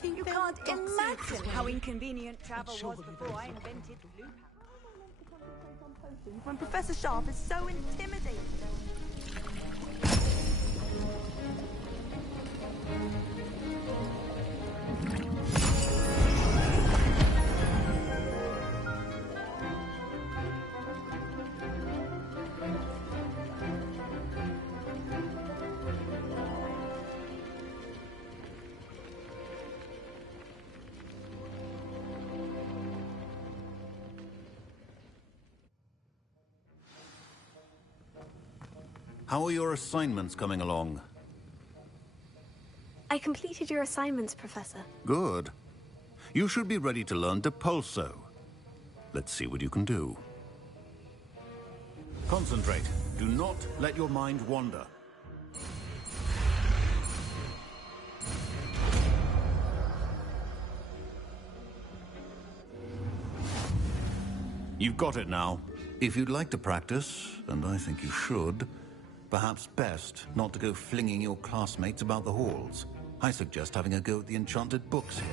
think you can't imagine how inconvenient travel was before I invented loop. When Professor Sharp is so intimidating. How are your assignments coming along? I completed your assignments, Professor. Good. You should be ready to learn Depulso. Let's see what you can do. Concentrate. Do not let your mind wander. You've got it now. If you'd like to practice, and I think you should, perhaps best not to go flinging your classmates about the halls. I suggest having a go at the enchanted books here.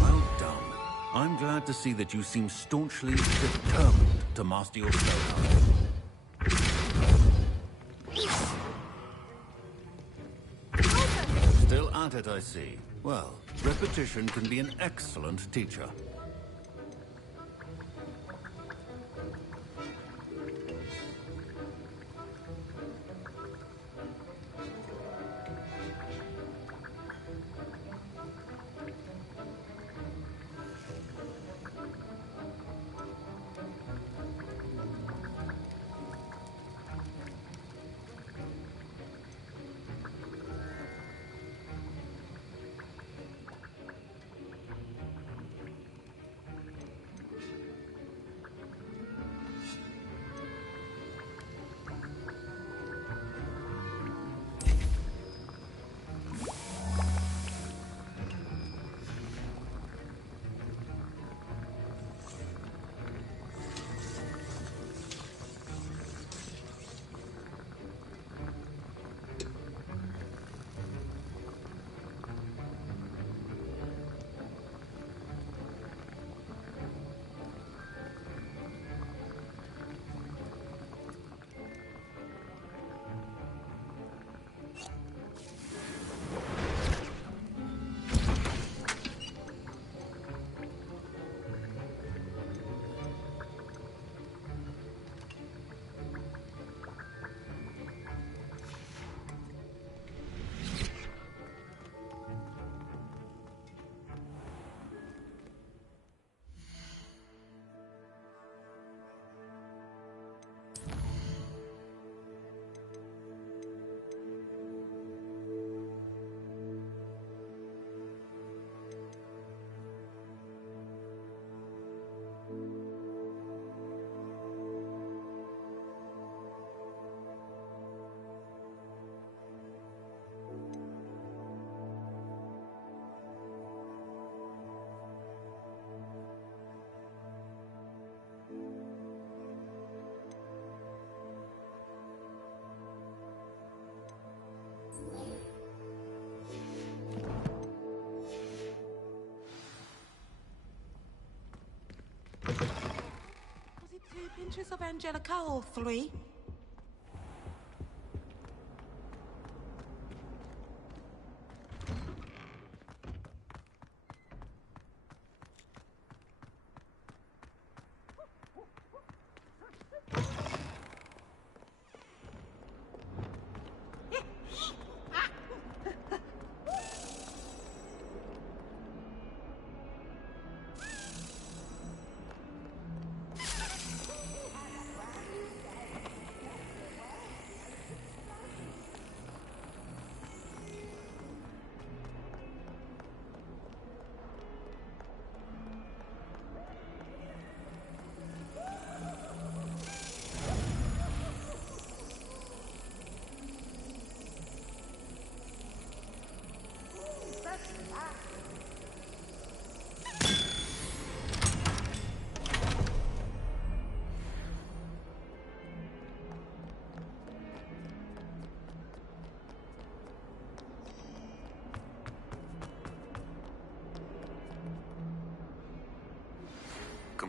Well done. I'm glad to see that you seem staunchly determined to master your spell. Still at it, I see. Well, repetition can be an excellent teacher. Was it 2 pinches of Angelica or 3?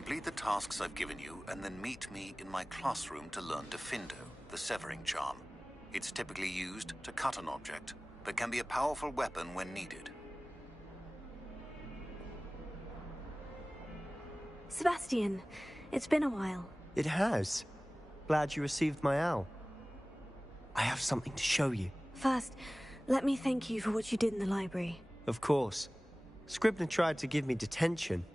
Complete the tasks I've given you, and then meet me in my classroom to learn Defindo, the severing charm. It's typically used to cut an object, but can be a powerful weapon when needed. Sebastian, it's been a while. It has. Glad you received my owl. I have something to show you. First, let me thank you for what you did in the library. Of course. Scribner tried to give me detention,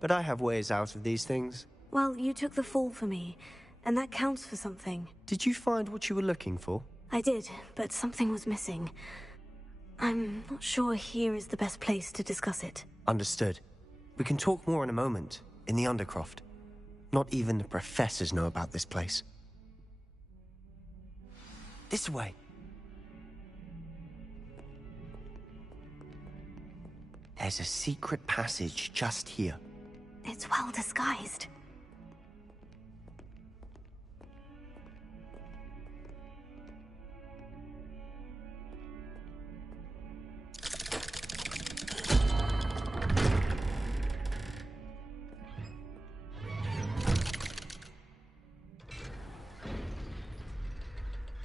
but I have ways out of these things. Well, you took the fall for me, and that counts for something. Did you find what you were looking for? I did, but something was missing. I'm not sure here is the best place to discuss it. Understood. We can talk more in a moment, in the Undercroft. Not even the professors know about this place. This way. There's a secret passage just here. It's well disguised.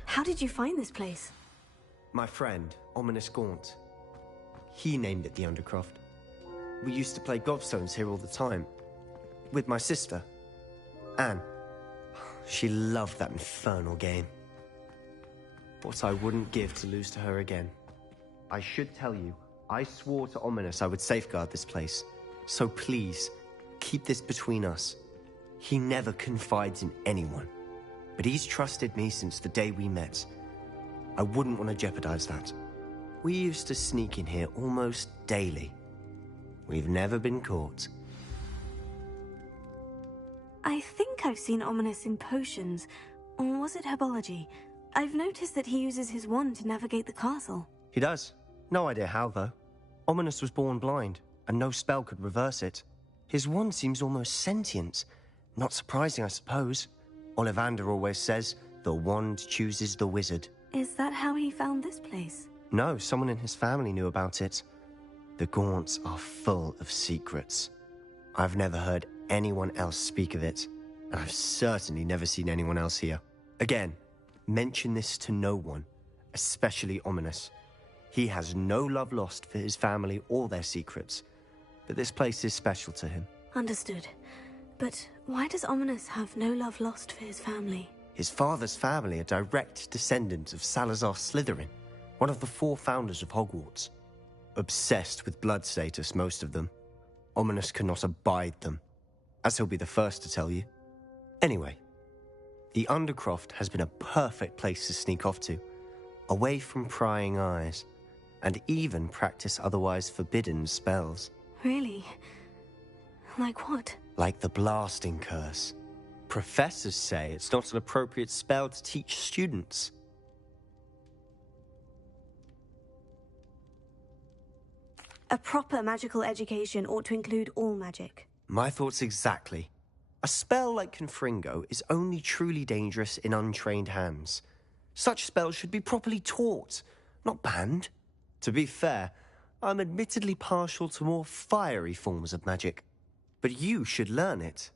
How did you find this place? My friend, Ominous Gaunt. He named it the Undercroft. We used to play gobstones here all the time. With my sister, Anne. She loved that infernal game. What I wouldn't give to lose to her again. I should tell you, I swore to Ominous I would safeguard this place. So please, keep this between us. He never confides in anyone. But he's trusted me since the day we met. I wouldn't want to jeopardize that. We used to sneak in here almost daily. We've never been caught. I think I've seen Ominous in potions. Or was it herbology? I've noticed that he uses his wand to navigate the castle. He does. No idea how, though. Ominous was born blind, and no spell could reverse it. His wand seems almost sentient. Not surprising, I suppose. Ollivander always says, the wand chooses the wizard. Is that how he found this place? No, someone in his family knew about it. The Gaunts are full of secrets. I've never heard anyone else speak of it, and I've certainly never seen anyone else here. Again, mention this to no one, especially Ominous. He has no love lost for his family or their secrets, but this place is special to him. Understood. But why does Ominous have no love lost for his family? His father's family are direct descendants of Salazar Slytherin, one of the 4 founders of Hogwarts. Obsessed with blood status, most of them. Ominous cannot abide them, as he'll be the first to tell you. Anyway, the Undercroft has been a perfect place to sneak off to, away from prying eyes, and even practice otherwise forbidden spells. Really? Like what? Like the blasting curse. Professors say it's not an appropriate spell to teach students. A proper magical education ought to include all magic. My thoughts exactly. A spell like Confringo is only truly dangerous in untrained hands. Such spells should be properly taught, not banned. To be fair, I'm admittedly partial to more fiery forms of magic. But you should learn it.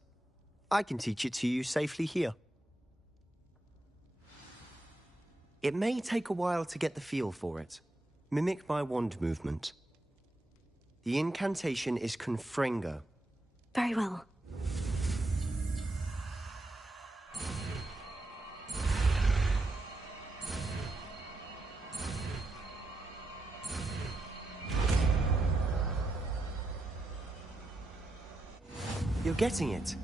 I can teach it to you safely here. It may take a while to get the feel for it. Mimic my wand movement. The incantation is Confringo. Very well. You're getting it.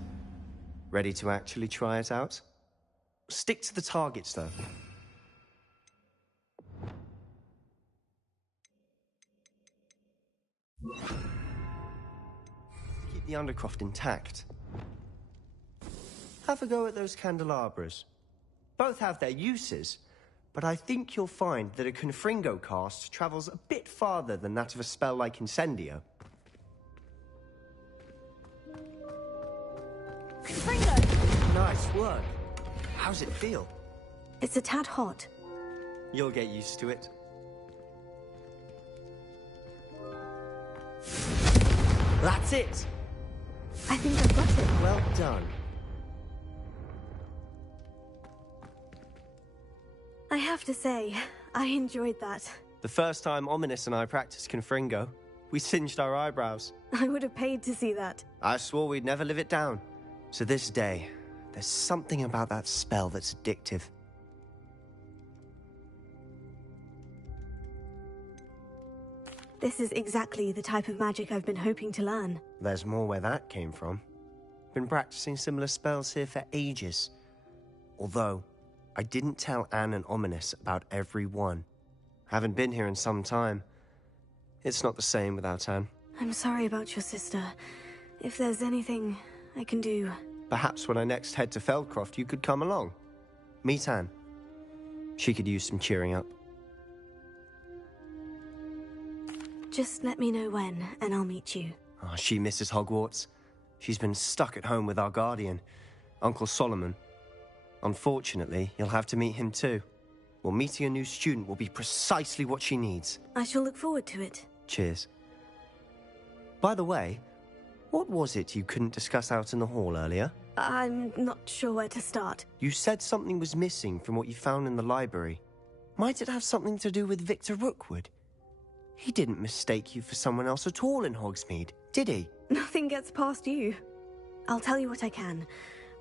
Ready to actually try it out? Stick to the targets, though. Keep the Undercroft intact. Have a go at those candelabras. Both have their uses, but I think you'll find that a Confringo cast travels a bit farther than that of a spell like Incendio. Confringo! Nice work. How's it feel? It's a tad hot. You'll get used to it. That's it! I think I've got it. Well done. I have to say, I enjoyed that. The first time Ominous and I practiced Confringo, we singed our eyebrows. I would have paid to see that. I swore we'd never live it down. To this day, there's something about that spell that's addictive. This is exactly the type of magic I've been hoping to learn. There's more where that came from. Been practicing similar spells here for ages. Although, I didn't tell Anne and Ominous about every one. Haven't been here in some time. It's not the same without Anne. I'm sorry about your sister. If there's anything I can do... Perhaps when I next head to Feldcroft, you could come along. Meet Anne. She could use some cheering up. Just let me know when, and I'll meet you. Oh, she misses Hogwarts. She's been stuck at home with our guardian, Uncle Solomon. Unfortunately, you'll have to meet him too. Well, meeting a new student will be precisely what she needs. I shall look forward to it. Cheers. By the way, what was it you couldn't discuss out in the hall earlier? I'm not sure where to start. You said something was missing from what you found in the library. Might it have something to do with Victor Rookwood? He didn't mistake you for someone else at all in Hogsmeade, did he? Nothing gets past you. I'll tell you what I can.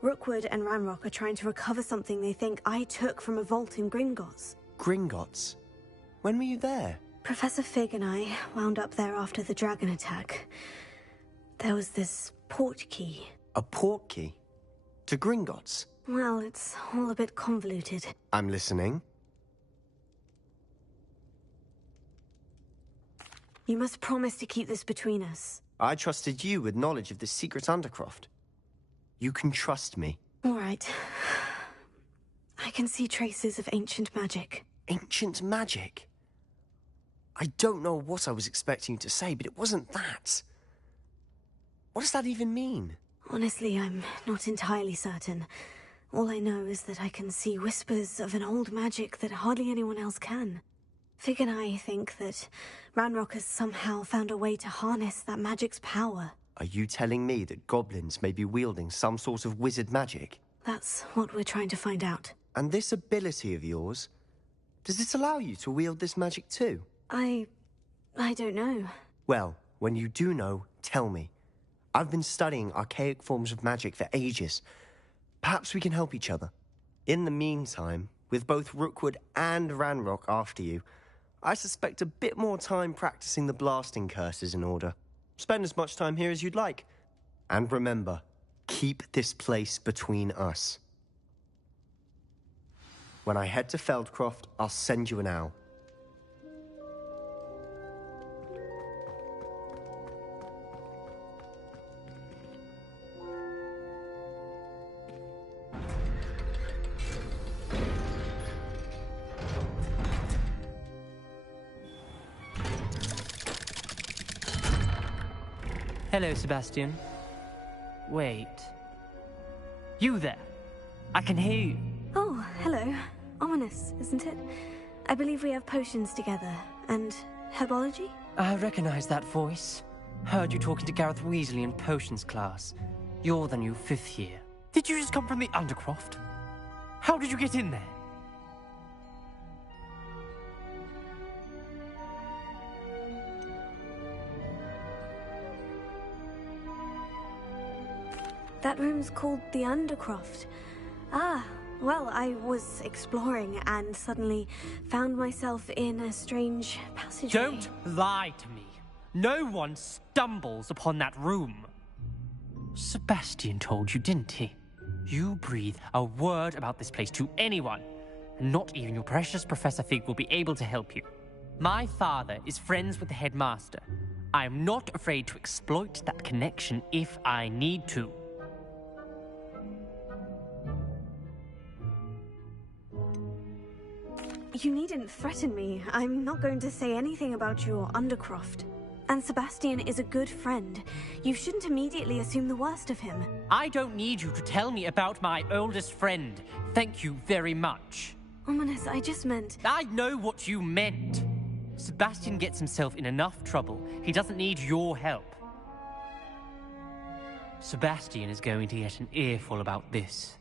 Rookwood and Ranrock are trying to recover something they think I took from a vault in Gringotts. Gringotts? When were you there? Professor Fig and I wound up there after the dragon attack. There was this port key. A port key? To Gringotts? Well, it's all a bit convoluted. I'm listening. You must promise to keep this between us. I trusted you with knowledge of this secret Undercroft. You can trust me. All right. I can see traces of ancient magic. Ancient magic? I don't know what I was expecting you to say, but it wasn't that. What does that even mean? Honestly, I'm not entirely certain. All I know is that I can see whispers of an old magic that hardly anyone else can. Fig and I think that Ranrock has somehow found a way to harness that magic's power. Are you telling me that goblins may be wielding some sort of wizard magic? That's what we're trying to find out. And this ability of yours, does it allow you to wield this magic too? I don't know. Well, when you do know, tell me. I've been studying archaic forms of magic for ages. Perhaps we can help each other. In the meantime, with both Rookwood and Ranrock after you, I suspect a bit more time practicing the blasting curses in order. Spend as much time here as you'd like. And remember, keep this place between us. When I head to Feldcroft, I'll send you an owl. Hello, Sebastian. Wait. You there? I can hear you. Oh, hello. Ominous, isn't it? I believe we have potions together. And herbology? I recognize that voice. Heard you talking to Gareth Weasley in potions class. You're the new 5th year. Did you just come from the Undercroft? How did you get in there? That room's called the Undercroft. Ah, well, I was exploring and suddenly found myself in a strange passageway. Don't lie to me. No one stumbles upon that room. Sebastian told you, didn't he? You breathe a word about this place to anyone, and not even your precious Professor Fig will be able to help you. My father is friends with the headmaster. I am not afraid to exploit that connection if I need to. You needn't threaten me. I'm not going to say anything about your Undercroft. And Sebastian is a good friend. You shouldn't immediately assume the worst of him. I don't need you to tell me about my oldest friend. Thank you very much. Ominous, I just meant... I know what you meant. Sebastian gets himself in enough trouble. He doesn't need your help. Sebastian is going to get an earful about this.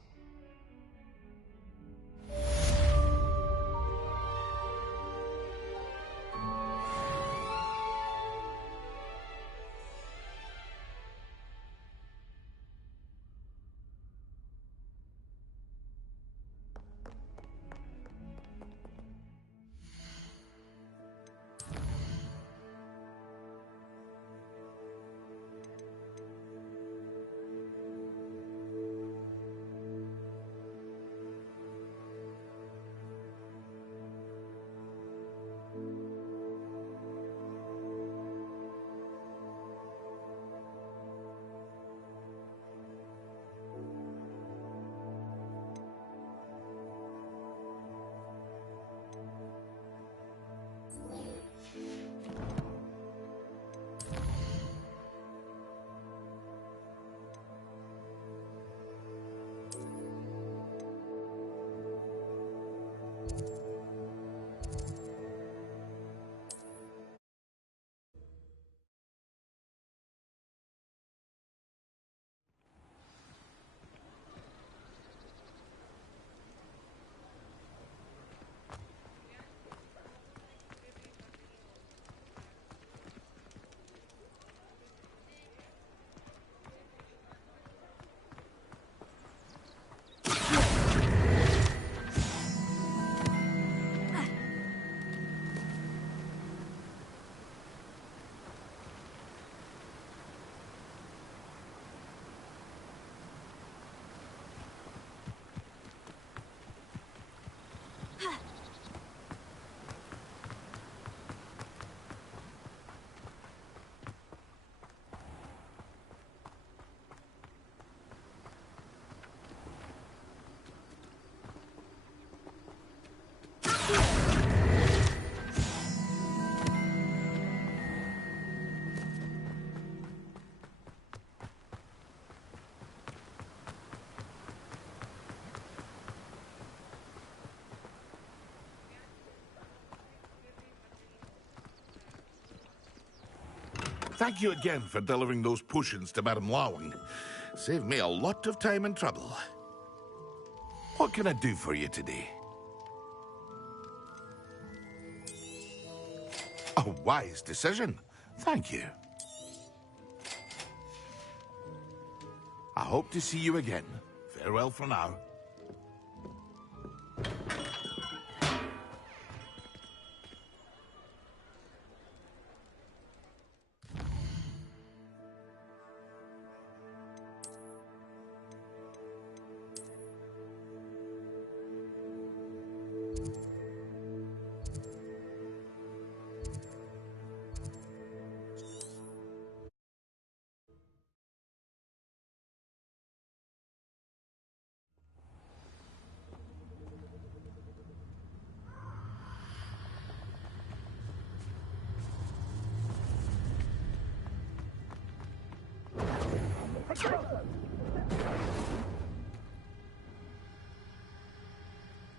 Thank you again for delivering those potions to Madame Lawing. Saved me a lot of time and trouble. What can I do for you today? A wise decision. Thank you. I hope to see you again. Farewell for now.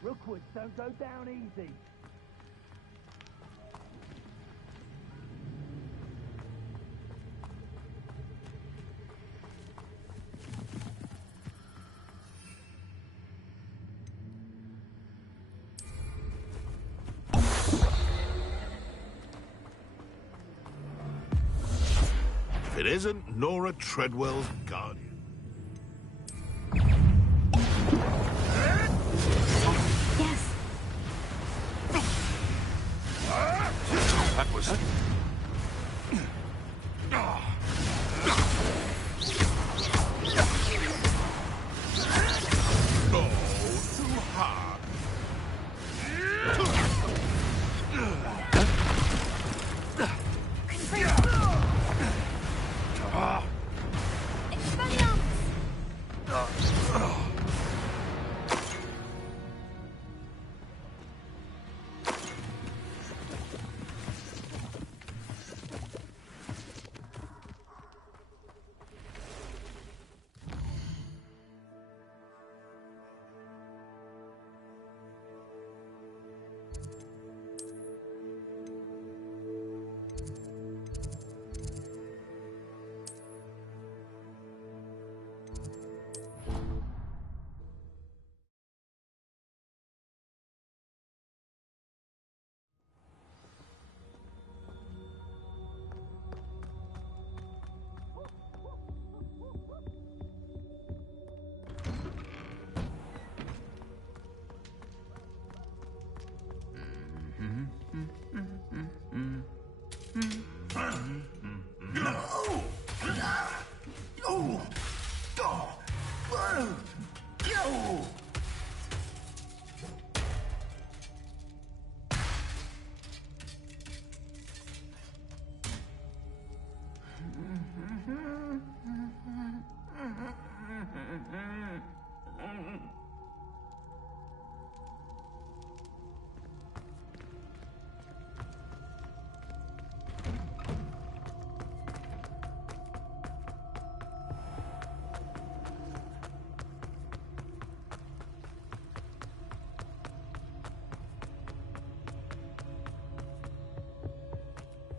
Rookwoods don't go down easy. If it isn't Nora Treadwell's guardian. Yes. That was... Oh, too hard. Expect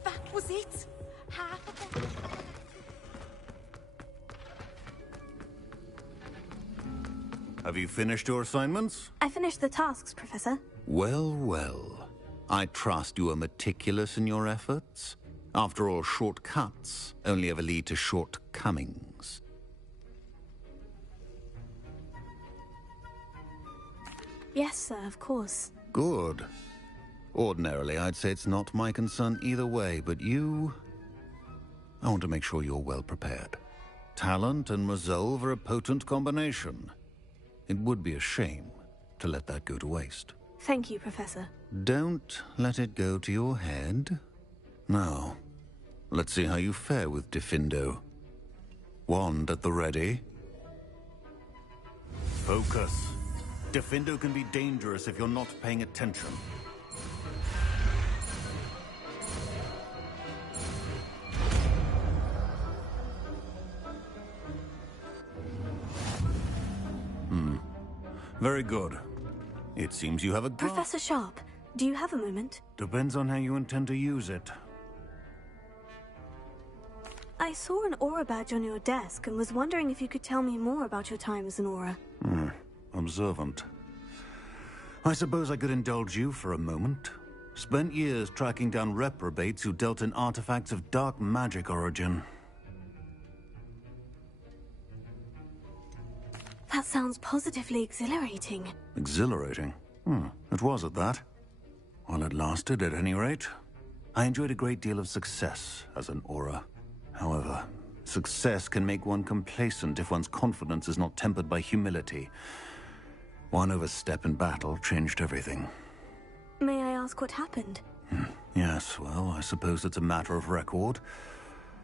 That was it? Half of that? Have you finished your assignments? I finished the tasks, Professor. Well, well. I trust you are meticulous in your efforts. After all, shortcuts only ever lead to shortcomings. Yes, sir, of course. Good. Ordinarily, I'd say it's not my concern either way, but you... I want to make sure you're well prepared. Talent and resolve are a potent combination. It would be a shame to let that go to waste. Thank you, Professor. Don't let it go to your head. Now, let's see how you fare with Diffindo. Wand at the ready. Focus. Diffindo can be dangerous if you're not paying attention. Very good. It seems you have a grasp. Professor Sharp, do you have a moment? Depends on how you intend to use it. I saw an aura badge on your desk and was wondering if you could tell me more about your time as an aura. Observant. I suppose I could indulge you for a moment. Spent years tracking down reprobates who dealt in artifacts of dark magic origin. That sounds positively exhilarating. Exhilarating? It was at that. While it lasted, at any rate. I enjoyed a great deal of success as an aura. However, success can make one complacent if one's confidence is not tempered by humility. One overstep in battle changed everything. May I ask what happened? Yes, well, I suppose it's a matter of record.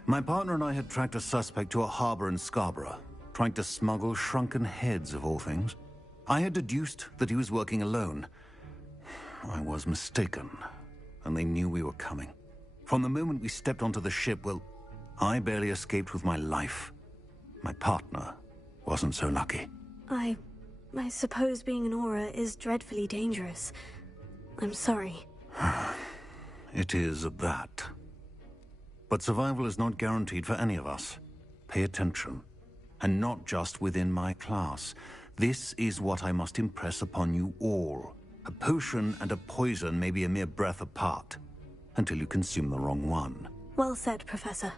My partner and I had tracked a suspect to a harbor in Scarborough, trying to smuggle shrunken heads of all things. I had deduced that he was working alone. I was mistaken, and they knew we were coming. From the moment we stepped onto the ship, well, I barely escaped with my life. My partner wasn't so lucky. I suppose being an aura is dreadfully dangerous. I'm sorry. It is at that. But survival is not guaranteed for any of us. Pay attention. And not just within my class. This is what I must impress upon you all. A potion and a poison may be a mere breath apart, until you consume the wrong one. Well said, Professor.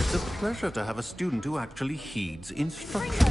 It's a pleasure to have a student who actually heeds instruction.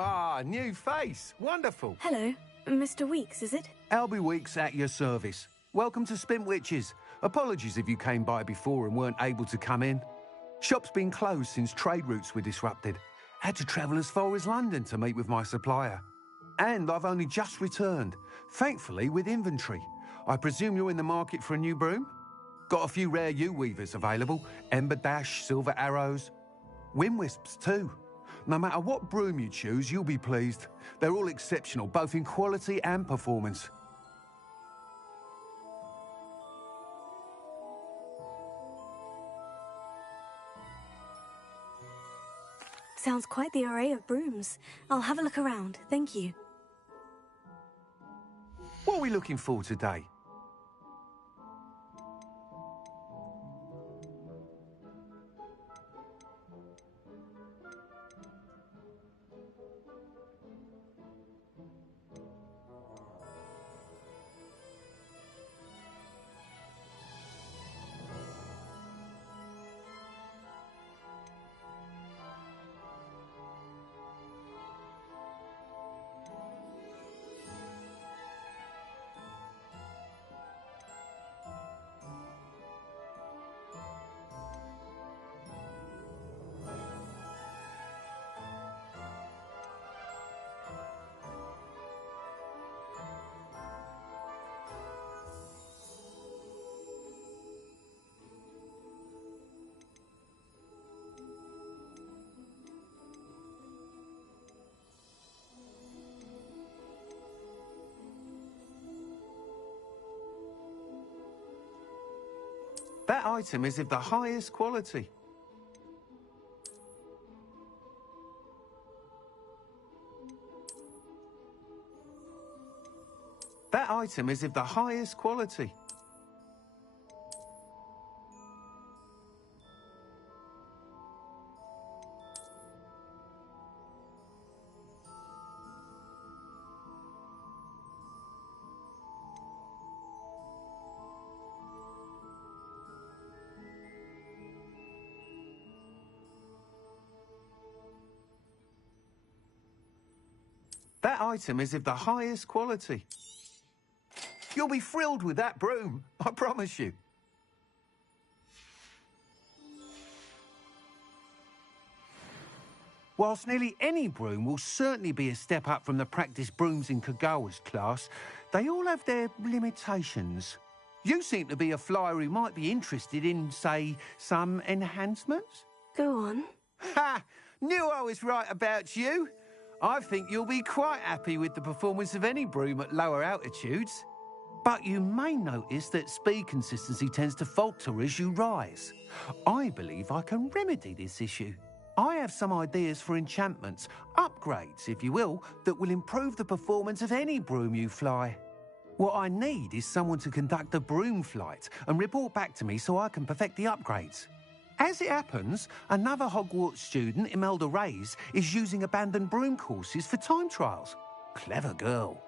Ah, new face. Wonderful. Hello, Mr. Weeks, is it? Albie Weeks at your service. Welcome to Spintwitches. Apologies if you came by before and weren't able to come in. Shop's been closed since trade routes were disrupted. Had to travel as far as London to meet with my supplier. And I've only just returned, thankfully with inventory. I presume you're in the market for a new broom? Got a few rare U-weavers available. Ember Dash, Silver Arrows. Wind Wisps too. No matter what broom you choose, you'll be pleased. They're all exceptional, both in quality and performance. Sounds quite the array of brooms. I'll have a look around, thank you. What are we looking for today? That item is of the highest quality. That item is of the highest quality. That item is of the highest quality. You'll be thrilled with that broom, I promise you. Whilst nearly any broom will certainly be a step up from the practice brooms in Kagawa's class, they all have their limitations. You seem to be a flyer who might be interested in, say, some enhancements? Go on. Ha! Knew I was right about you. I think you'll be quite happy with the performance of any broom at lower altitudes. But you may notice that speed consistency tends to falter as you rise. I believe I can remedy this issue. I have some ideas for enchantments, upgrades, if you will, that will improve the performance of any broom you fly. What I need is someone to conduct a broom flight and report back to me so I can perfect the upgrades. As it happens, another Hogwarts student, Imelda Reyes, is using abandoned broom courses for time trials. Clever girl.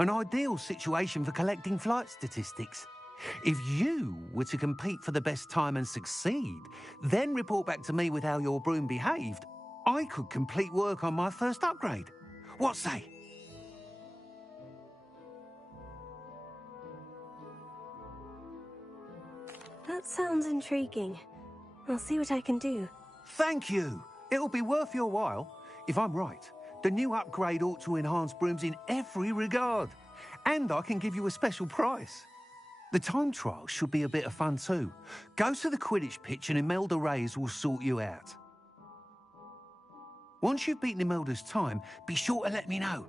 An ideal situation for collecting flight statistics. If you were to compete for the best time and succeed, then report back to me with how your broom behaved, I could complete work on my first upgrade. What say? That sounds intriguing. I'll see what I can do. Thank you. It'll be worth your while. If I'm right, the new upgrade ought to enhance brooms in every regard. And I can give you a special price. The time trial should be a bit of fun too. Go to the Quidditch pitch and Imelda Reyes will sort you out. Once you've beaten Imelda's time, be sure to let me know.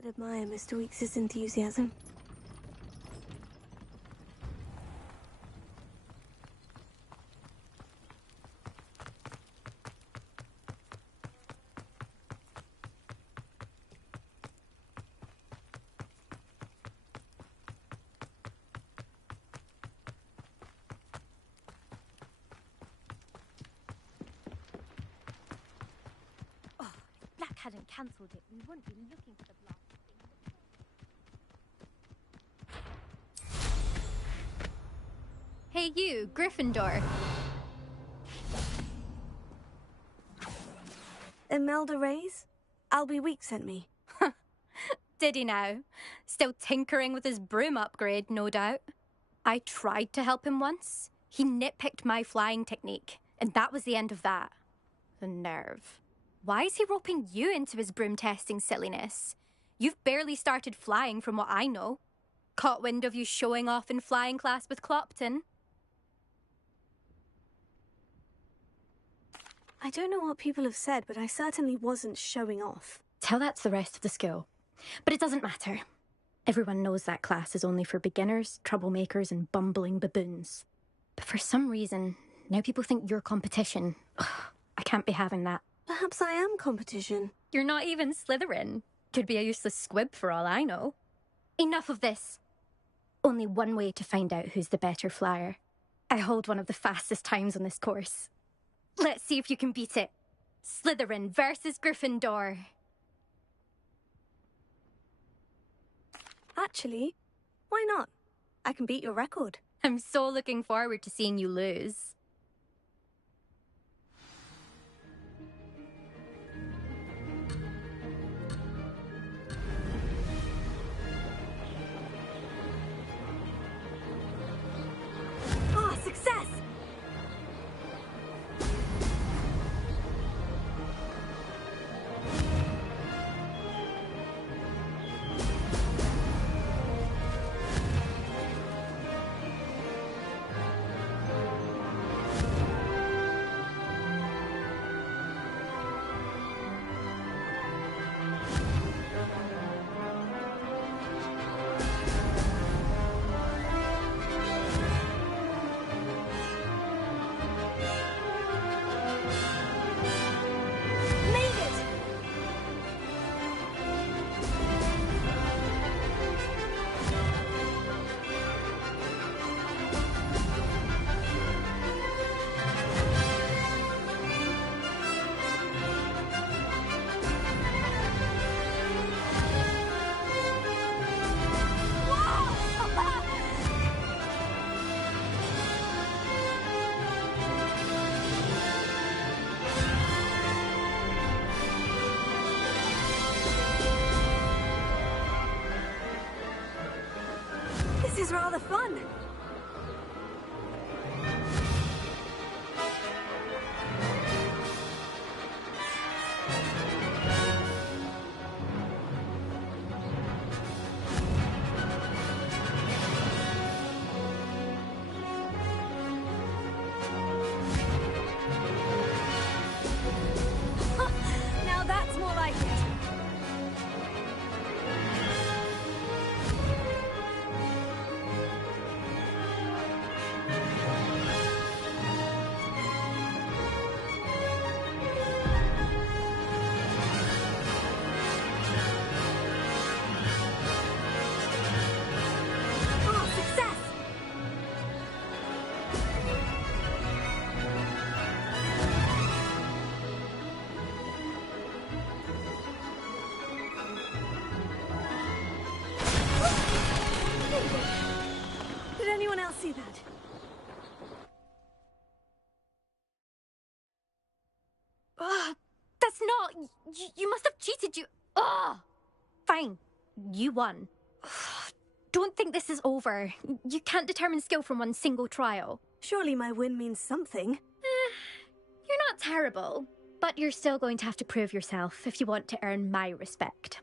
but admire Mr. Weeks' enthusiasm. Black hadn't cancelled it, we wouldn't be looking for the blast thing. Hey you, Gryffindor. Imelda Reyes? Albie Weeks sent me. Did he now? Still tinkering with his broom upgrade, no doubt. I tried to help him once. He nitpicked my flying technique, and that was the end of that. The nerve. Why is he roping you into his broom testing silliness? You've barely started flying from what I know. Caught wind of you showing off in flying class with Clopton. I don't know what people have said, but I certainly wasn't showing off. Tell that to the rest of the school. But it doesn't matter. Everyone knows that class is only for beginners, troublemakers, and bumbling baboons. But for some reason, now people think you're competition. Ugh, I can't be having that. Perhaps I am competition. You're not even Slytherin. Could be a useless squib for all I know. Enough of this. Only one way to find out who's the better flyer. I hold one of the fastest times on this course. Let's see if you can beat it. Slytherin versus Gryffindor. Actually, why not? I can beat your record. I'm so looking forward to seeing you lose. Ah, success! This is rather fun. Now that's more like it. Did anyone else see that? That's not... You must have cheated, you... Fine. You won. Don't think this is over. You can't determine skill from one single trial. Surely my win means something. You're not terrible, but you're still going to have to prove yourself if you want to earn my respect.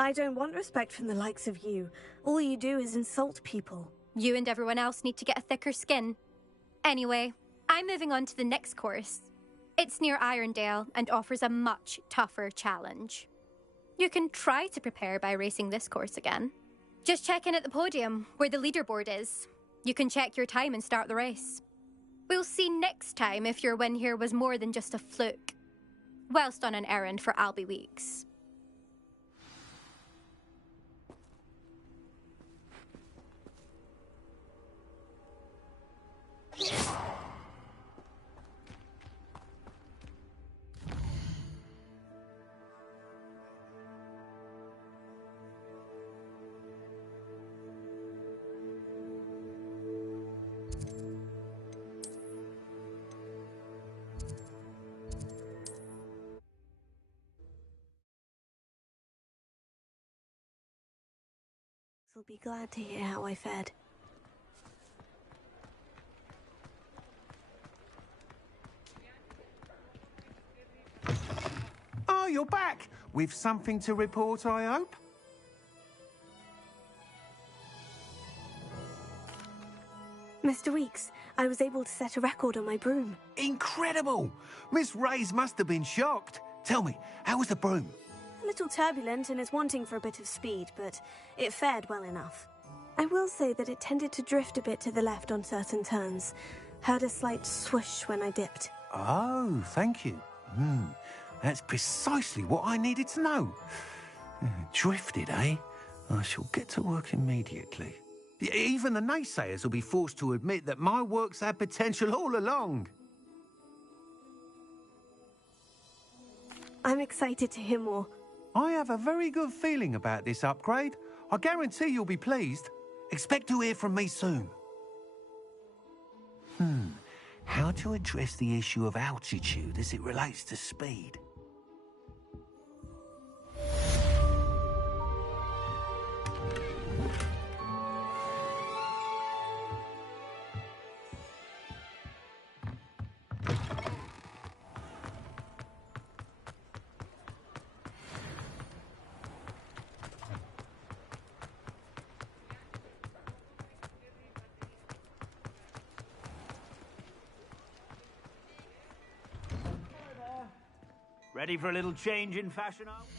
I don't want respect from the likes of you. All you do is insult people. You and everyone else need to get a thicker skin. Anyway, I'm I'm moving on to the next course. It's near Irondale and offers a much tougher challenge. You can try to prepare by racing this course again. Just check in at the podium, where the leaderboard is. You can check your time and start the race. We'll see next time if your win here was more than just a fluke, whilst on an errand for Albie Weeks. Will be glad to hear how I fared. Oh, you're back! With something to report, I hope? Mr. Weeks, I was able to set a record on my broom. Incredible! Miss Reyes must have been shocked. Tell me, how was the broom? A little turbulent and is wanting for a bit of speed, but it fared well enough. I will say that it tended to drift a bit to the left on certain turns. Heard a slight swoosh when I dipped. Oh, thank you. That's precisely what I needed to know. Drifted, eh? I shall get to work immediately. Even the naysayers will be forced to admit that my work's had potential all along. I'm excited to hear more. I have a very good feeling about this upgrade. I guarantee you'll be pleased. Expect to hear from me soon. How to address the issue of altitude as it relates to speed? Ready for a little change in fashion, are we?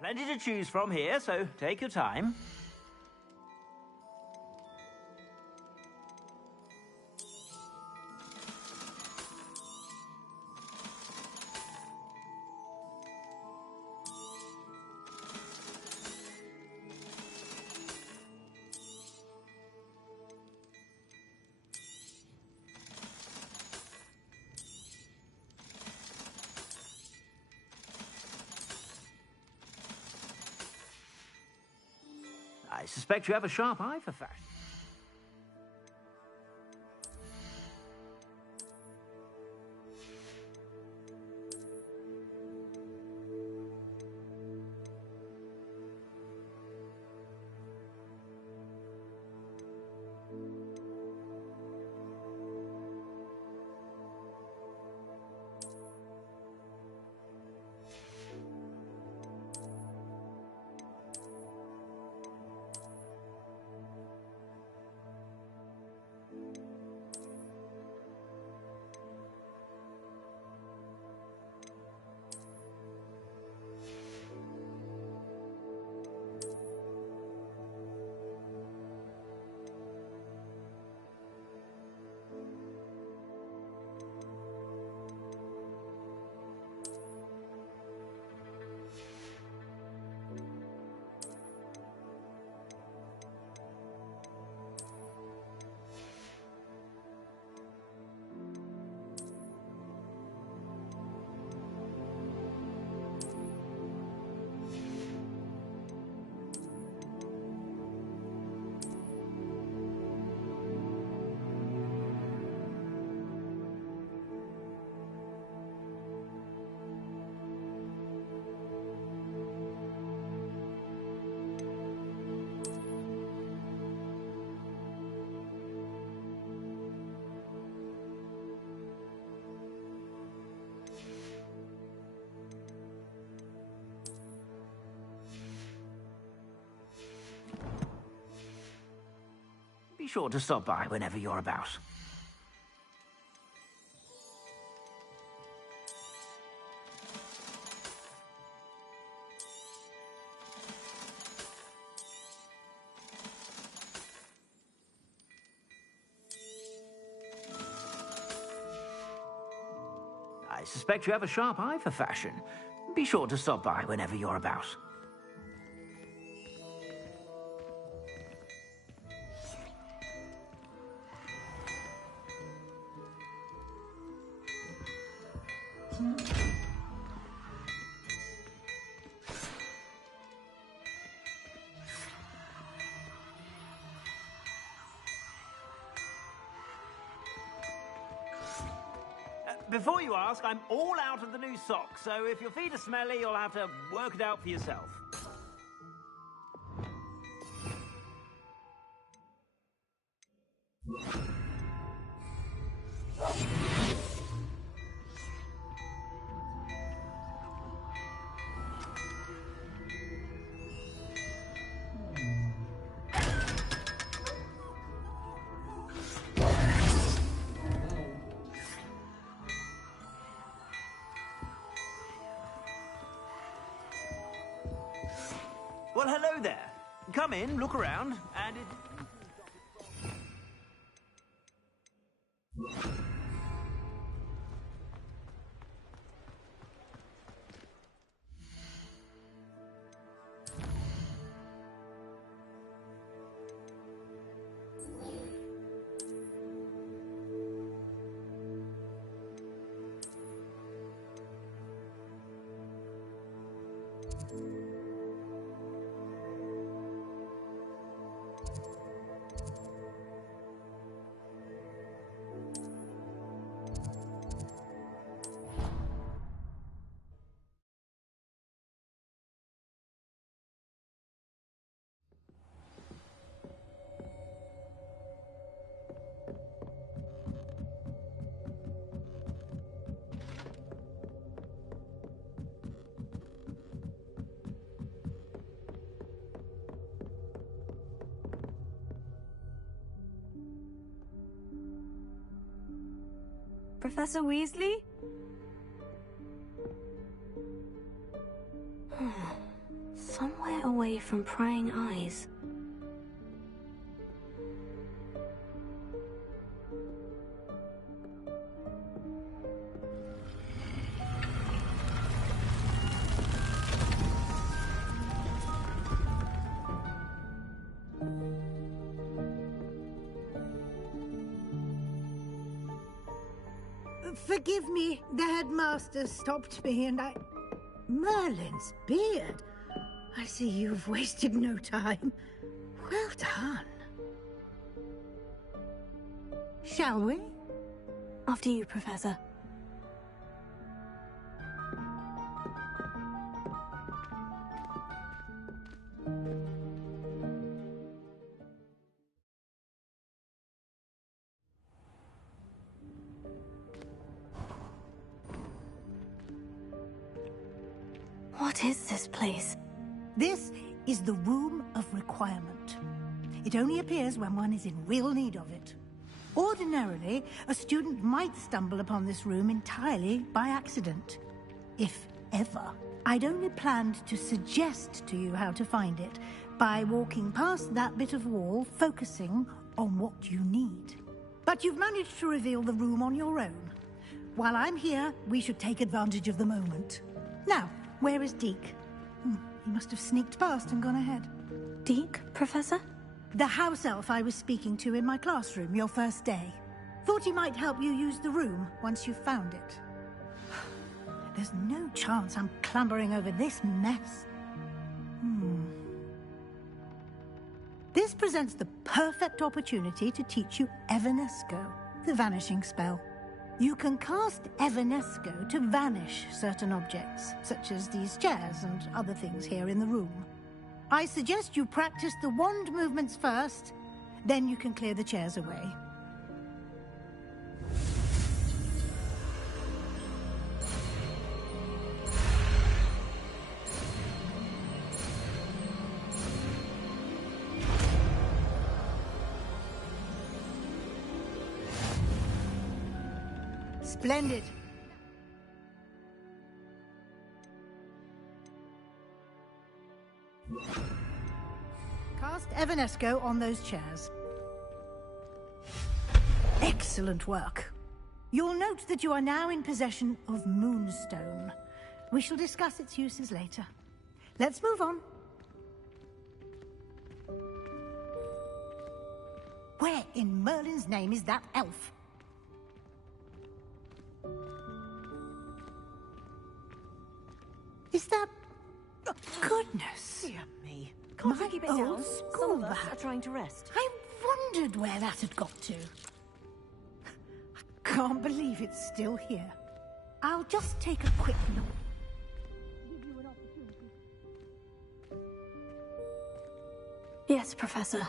Plenty to choose from here, so take your time. I suspect you have a sharp eye for fashion. be sure to stop by whenever you're about. I suspect you have a sharp eye for fashion. Be sure to stop by whenever you're about. Before you ask, I'm all out of the new socks, so if your feet are smelly, you'll have to work it out for yourself. Well, hello there. Come in, look around, and Professor Weasley? Somewhere away from prying eyes. Forgive me, the headmaster stopped me and I... Merlin's beard. I see you've wasted no time. Well done. Shall we? After you, Professor. What is this place? This is the Room of Requirement. It only appears when one is in real need of it. Ordinarily, a student might stumble upon this room entirely by accident. If ever. I'd only planned to suggest to you how to find it by walking past that bit of wall, focusing on what you need. But you've managed to reveal the room on your own. While I'm here, we should take advantage of the moment. Now, where is Deke? He must have sneaked past and gone ahead. Deke, Professor? The house elf I was speaking to in my classroom your first day. Thought he might help you use the room once you've found it. There's no chance I'm clambering over this mess. This presents the perfect opportunity to teach you Evanesco, the vanishing spell. You can cast Evanesco to vanish certain objects, such as these chairs and other things here in the room. I suggest you practice the wand movements first, then you can clear the chairs away. Splendid. Cast Evanesco on those chairs. Excellent work. You'll note that you are now in possession of Moonstone. We shall discuss its uses later. Let's move on. Where in Merlin's name is that elf? Is that... Oh, goodness! Dear me. Can't we keep it down? old Some school of us bag. are trying to rest. I wondered where that had got to. I can't believe it's still here. I'll just take a quick look. Give you an opportunity. Yes, Professor.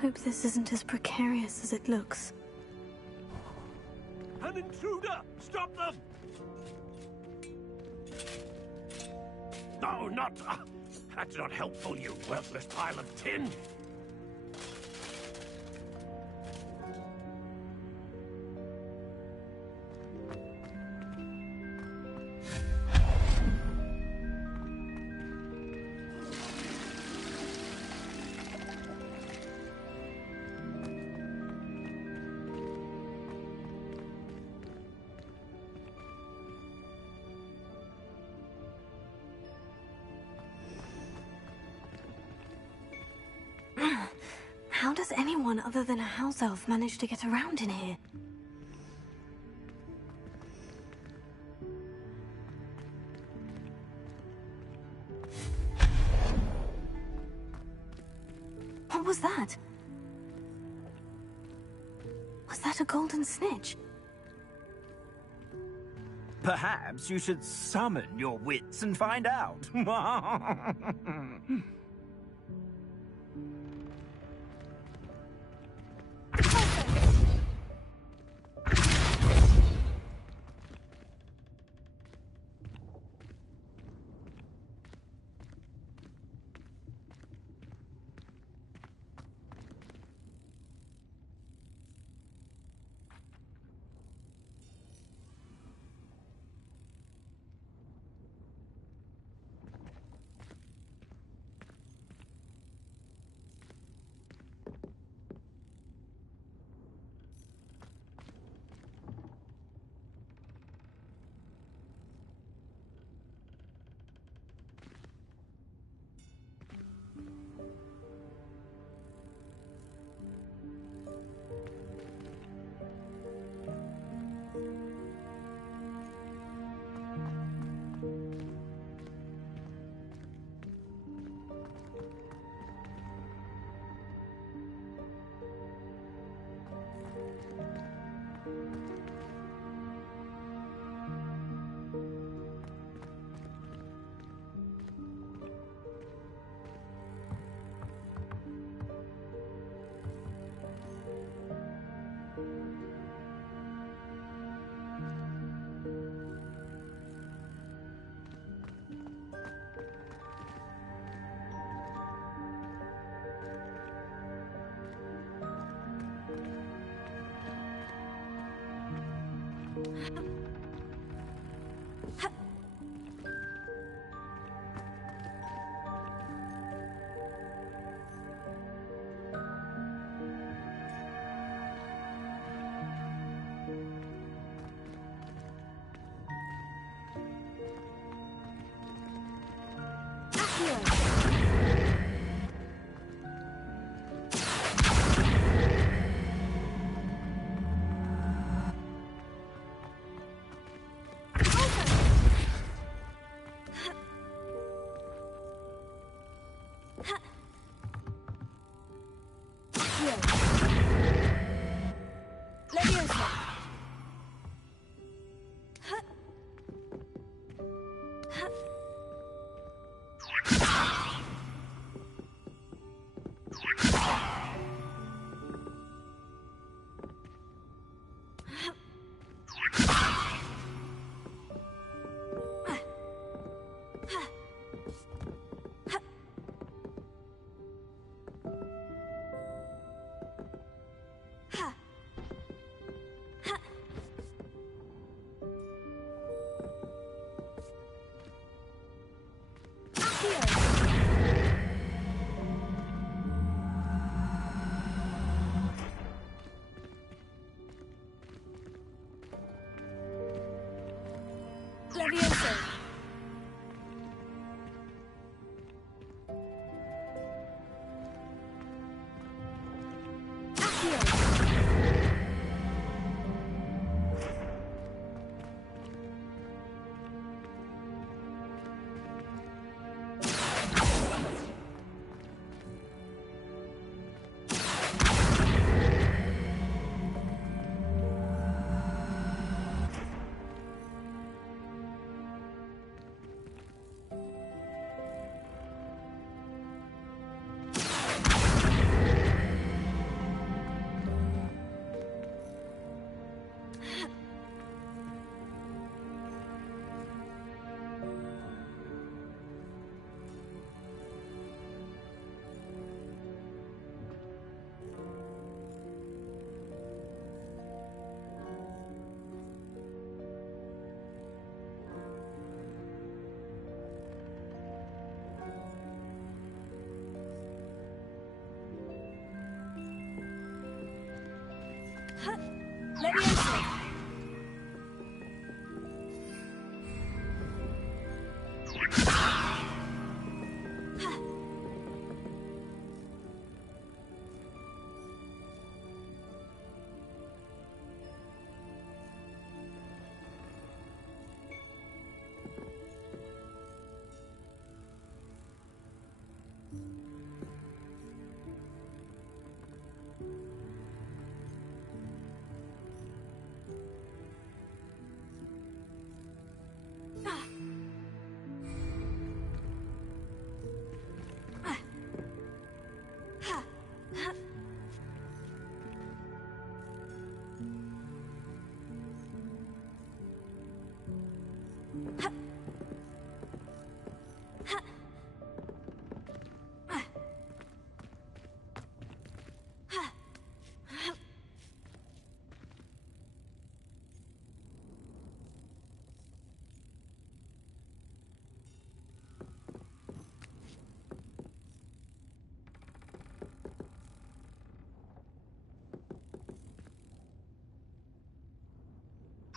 Hope this isn't as precarious as it looks. An intruder! Stop them! No, not... that's not helpful, you worthless pile of tin! How does anyone other than a house elf manage to get around in here? What was that? Was that a golden snitch? Perhaps you should summon your wits and find out.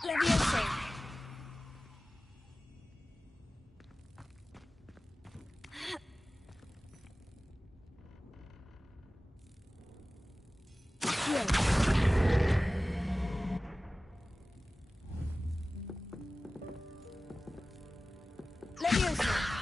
Leviosa. Leviosa.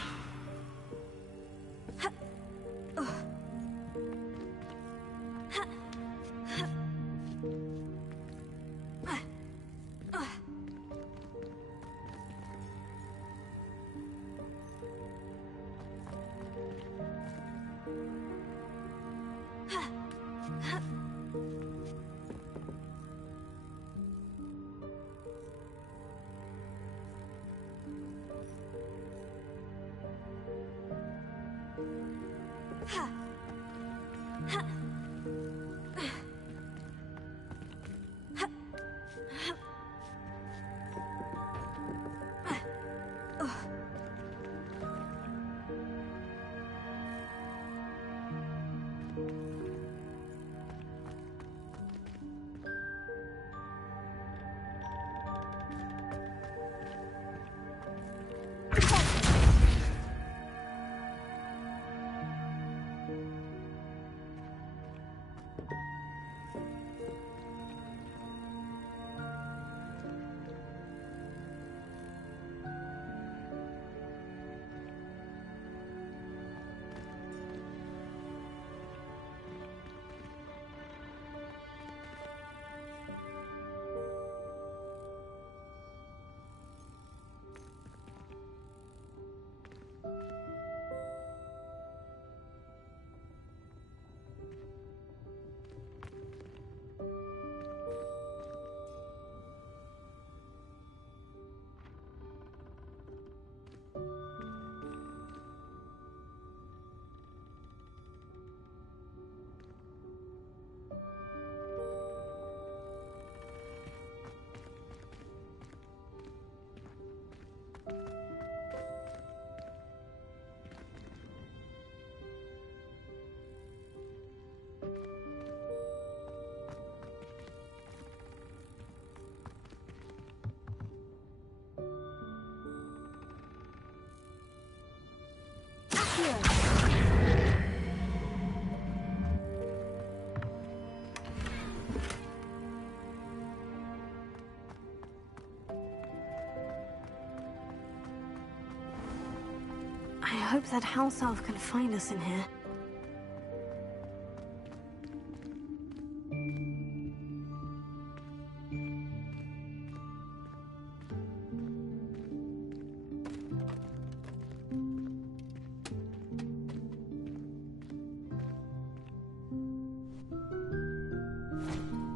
I hope that house elf can find us in here.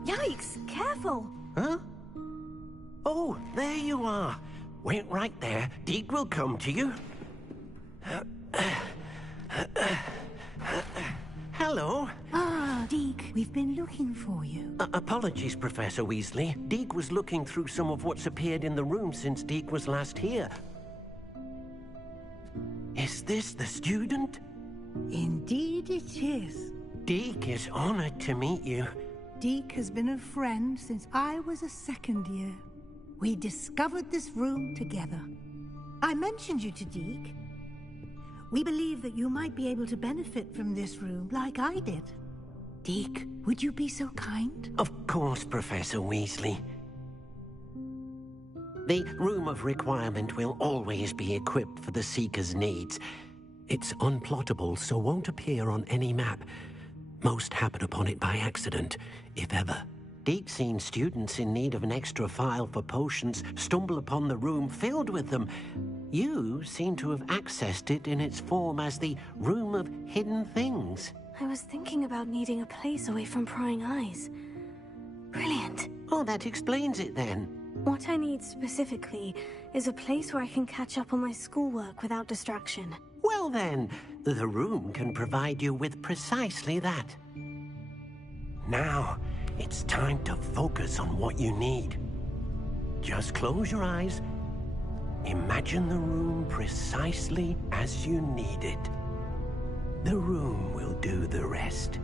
Yikes! Careful! Huh? Oh, there you are. Wait right there. Deke will come to you. Hello. Ah, Deke, we've been looking for you. Apologies, Professor Weasley. Deke was looking through some of what's appeared in the room since Deke was last here. Is this the student? Indeed it is. Deke is honored to meet you. Deke has been a friend since I was a second year. We discovered this room together. I mentioned you to Deke. We believe that you might be able to benefit from this room like I did. Deke, would you be so kind? Of course, Professor Weasley. The Room of Requirement will always be equipped for the Seeker's needs. It's unplottable, so won't appear on any map. Most happen upon it by accident, if ever. Deke's seen students in need of an extra file for potions stumble upon the room filled with them. You seem to have accessed it in its form as the Room of Hidden Things. I was thinking about needing a place away from prying eyes. Brilliant. Oh, that explains it then. What I need specifically is a place where I can catch up on my schoolwork without distraction. Well then, the room can provide you with precisely that. Now, it's time to focus on what you need. Just close your eyes. Imagine the room precisely as you need it. The room will do the rest.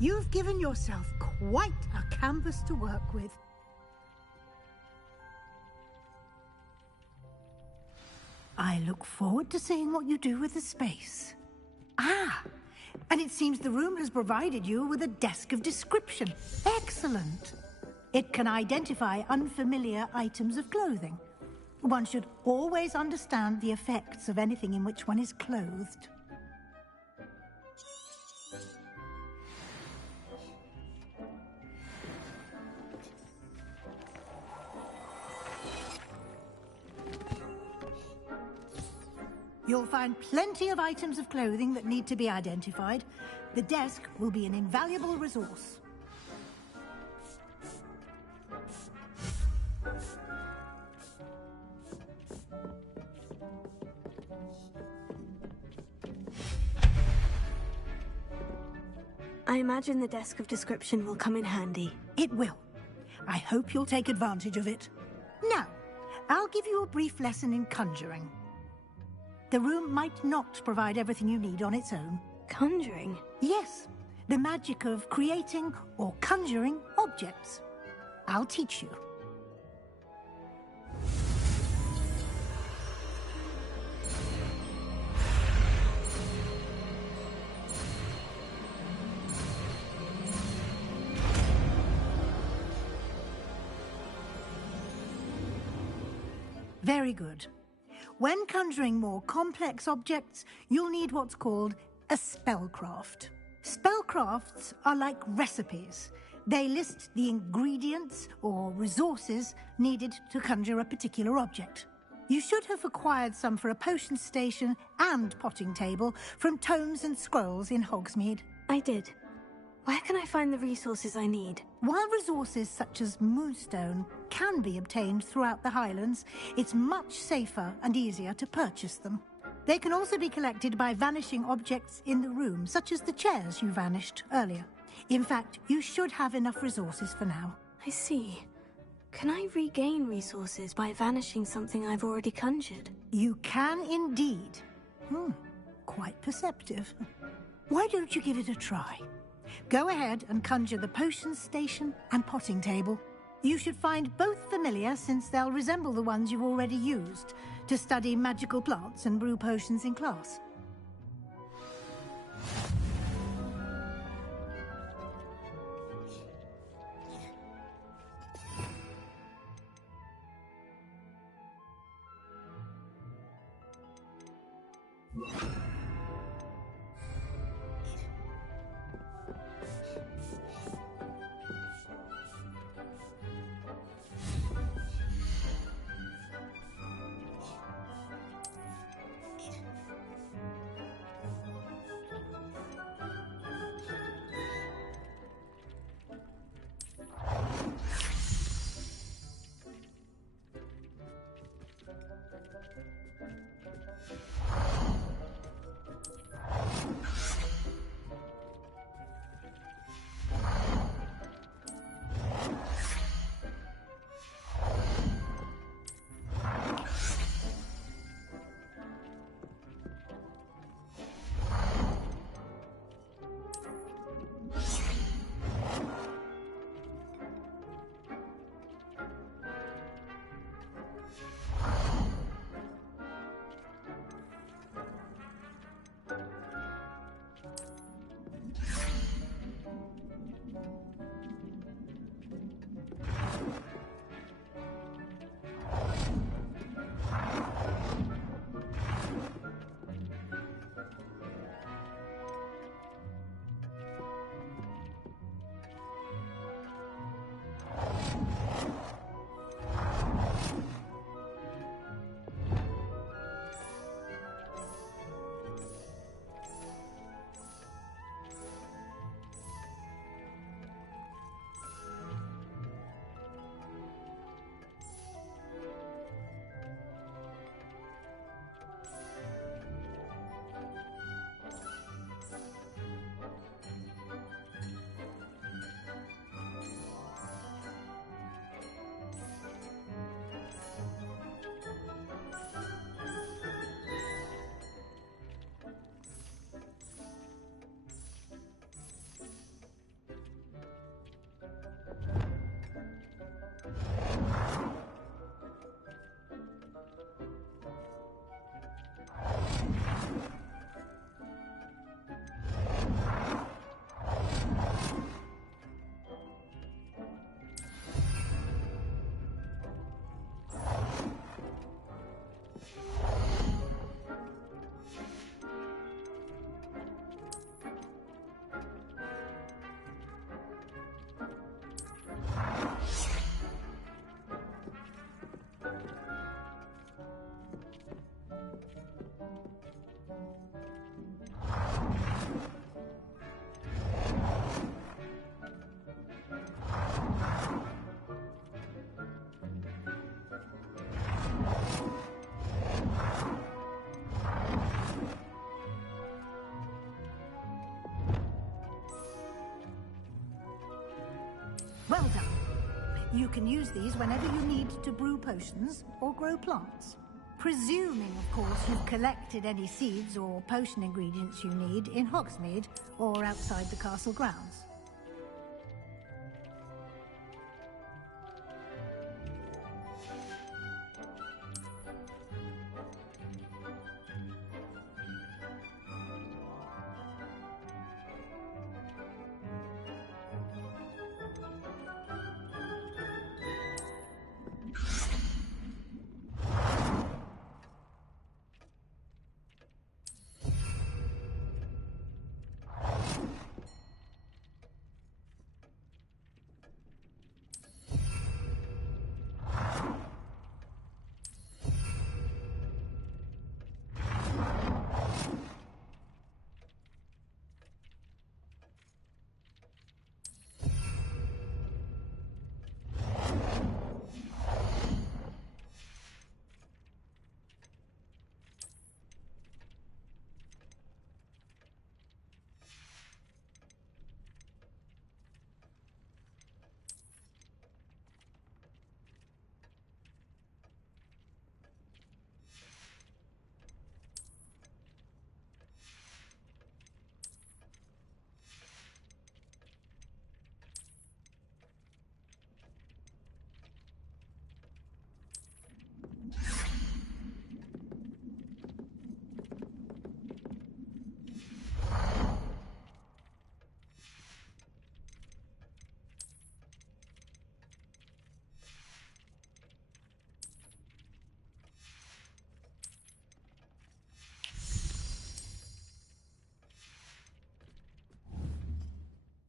You've given yourself quite a canvas to work with. I look forward to seeing what you do with the space. Ah, and it seems the room has provided you with a desk of description. Excellent. It can identify unfamiliar items of clothing. One should always understand the effects of anything in which one is clothed. You'll find plenty of items of clothing that need to be identified. The desk will be an invaluable resource. I imagine the desk of description will come in handy. It will. I hope you'll take advantage of it. Now, I'll give you a brief lesson in conjuring. The room might not provide everything you need on its own. Conjuring? Yes, the magic of creating or conjuring objects. I'll teach you. Very good. When conjuring more complex objects, you'll need what's called a spellcraft. Spellcrafts are like recipes. They list the ingredients or resources needed to conjure a particular object. You should have acquired some for a potion station and potting table from tomes and scrolls in Hogsmeade. I did. Where can I find the resources I need? While resources such as moonstone can be obtained throughout the Highlands, it's much safer and easier to purchase them. They can also be collected by vanishing objects in the room, such as the chairs you vanished earlier. In fact, you should have enough resources for now. I see. Can I regain resources by vanishing something I've already conjured? You can indeed. Quite perceptive. Why don't you give it a try? Go ahead and conjure the potion station and potting table. You should find both familiar, since they'll resemble the ones you've already used to study magical plants and brew potions in class. Well done. You can use these whenever you need to brew potions or grow plants. Presuming, of course, you've collected any seeds or potion ingredients you need in Hogsmeade or outside the castle grounds.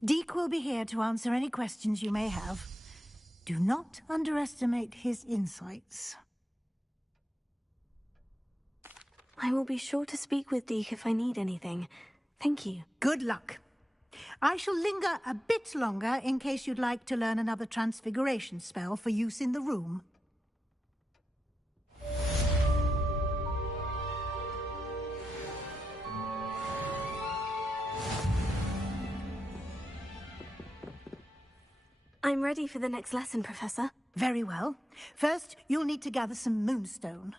Deke will be here to answer any questions you may have. Do not underestimate his insights. I will be sure to speak with Deke if I need anything. Thank you. Good luck. I shall linger a bit longer in case you'd like to learn another transfiguration spell for use in the room. I'm ready for the next lesson, Professor. Very well. First, you'll need to gather some moonstone.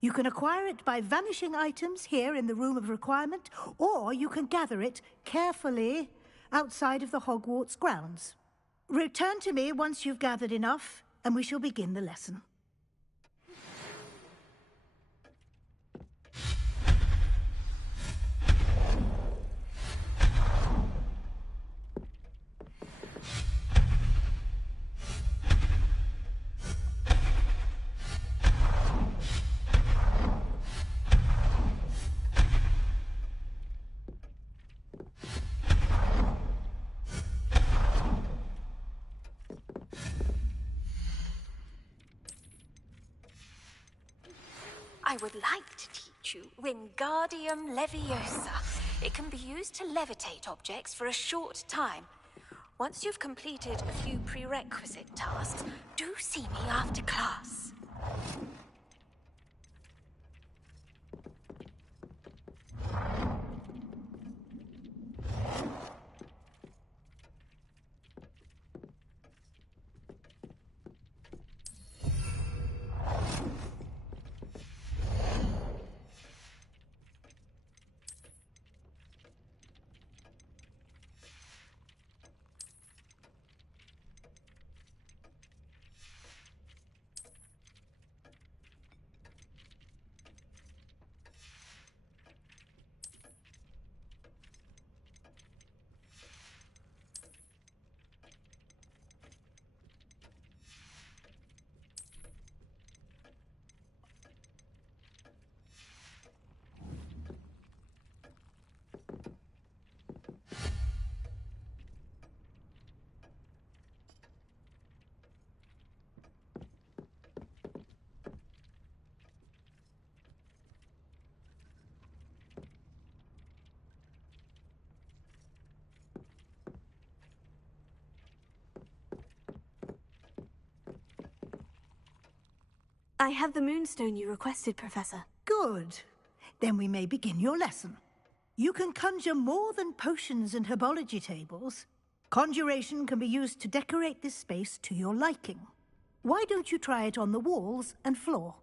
You can acquire it by vanishing items here in the Room of Requirement, or you can gather it carefully outside of the Hogwarts grounds. Return to me once you've gathered enough, and we shall begin the lesson. I would like to teach you Wingardium Leviosa. It can be used to levitate objects for a short time. Once you've completed a few prerequisite tasks, do see me after class. I have the moonstone you requested, Professor. Good. Then we may begin your lesson. You can conjure more than potions and herbology tables. Conjuration can be used to decorate this space to your liking. Why don't you try it on the walls and floor?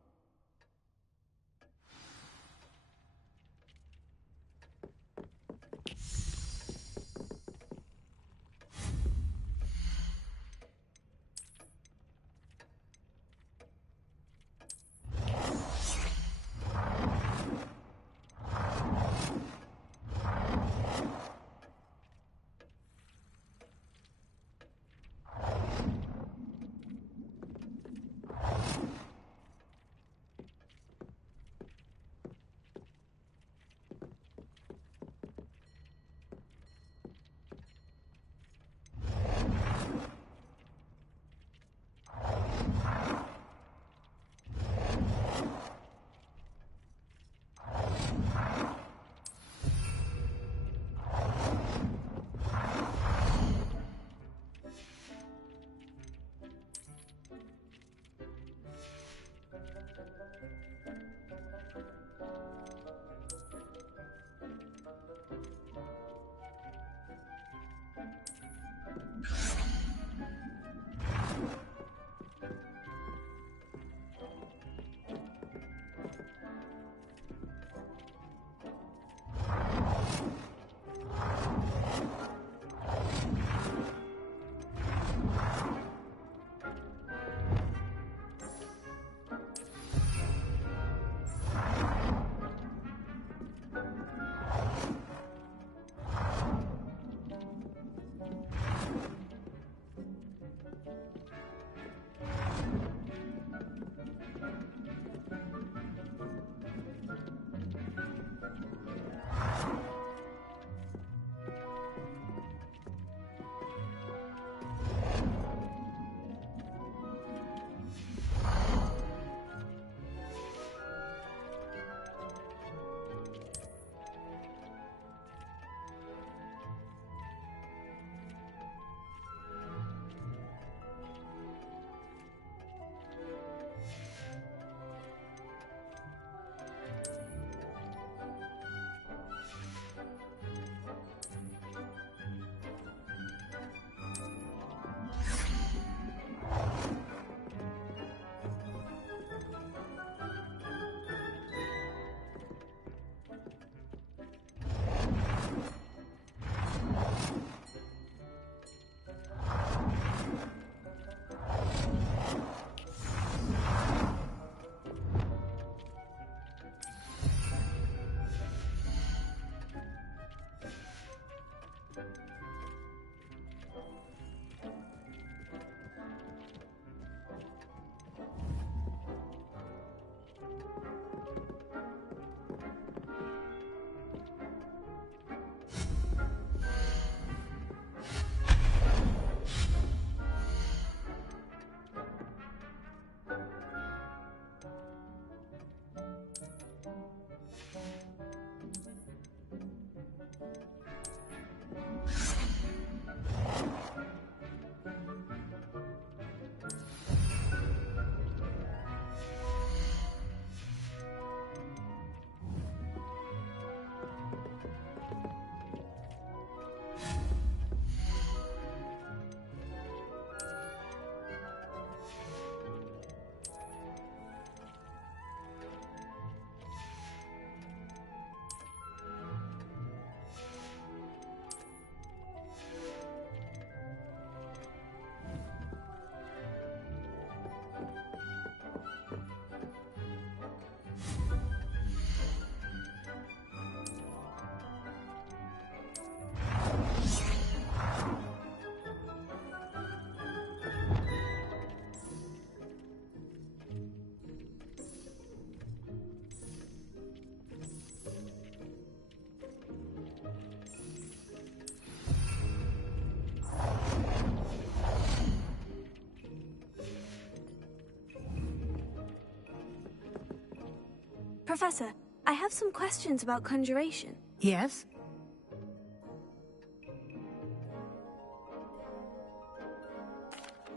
Professor, I have some questions about conjuration. Yes?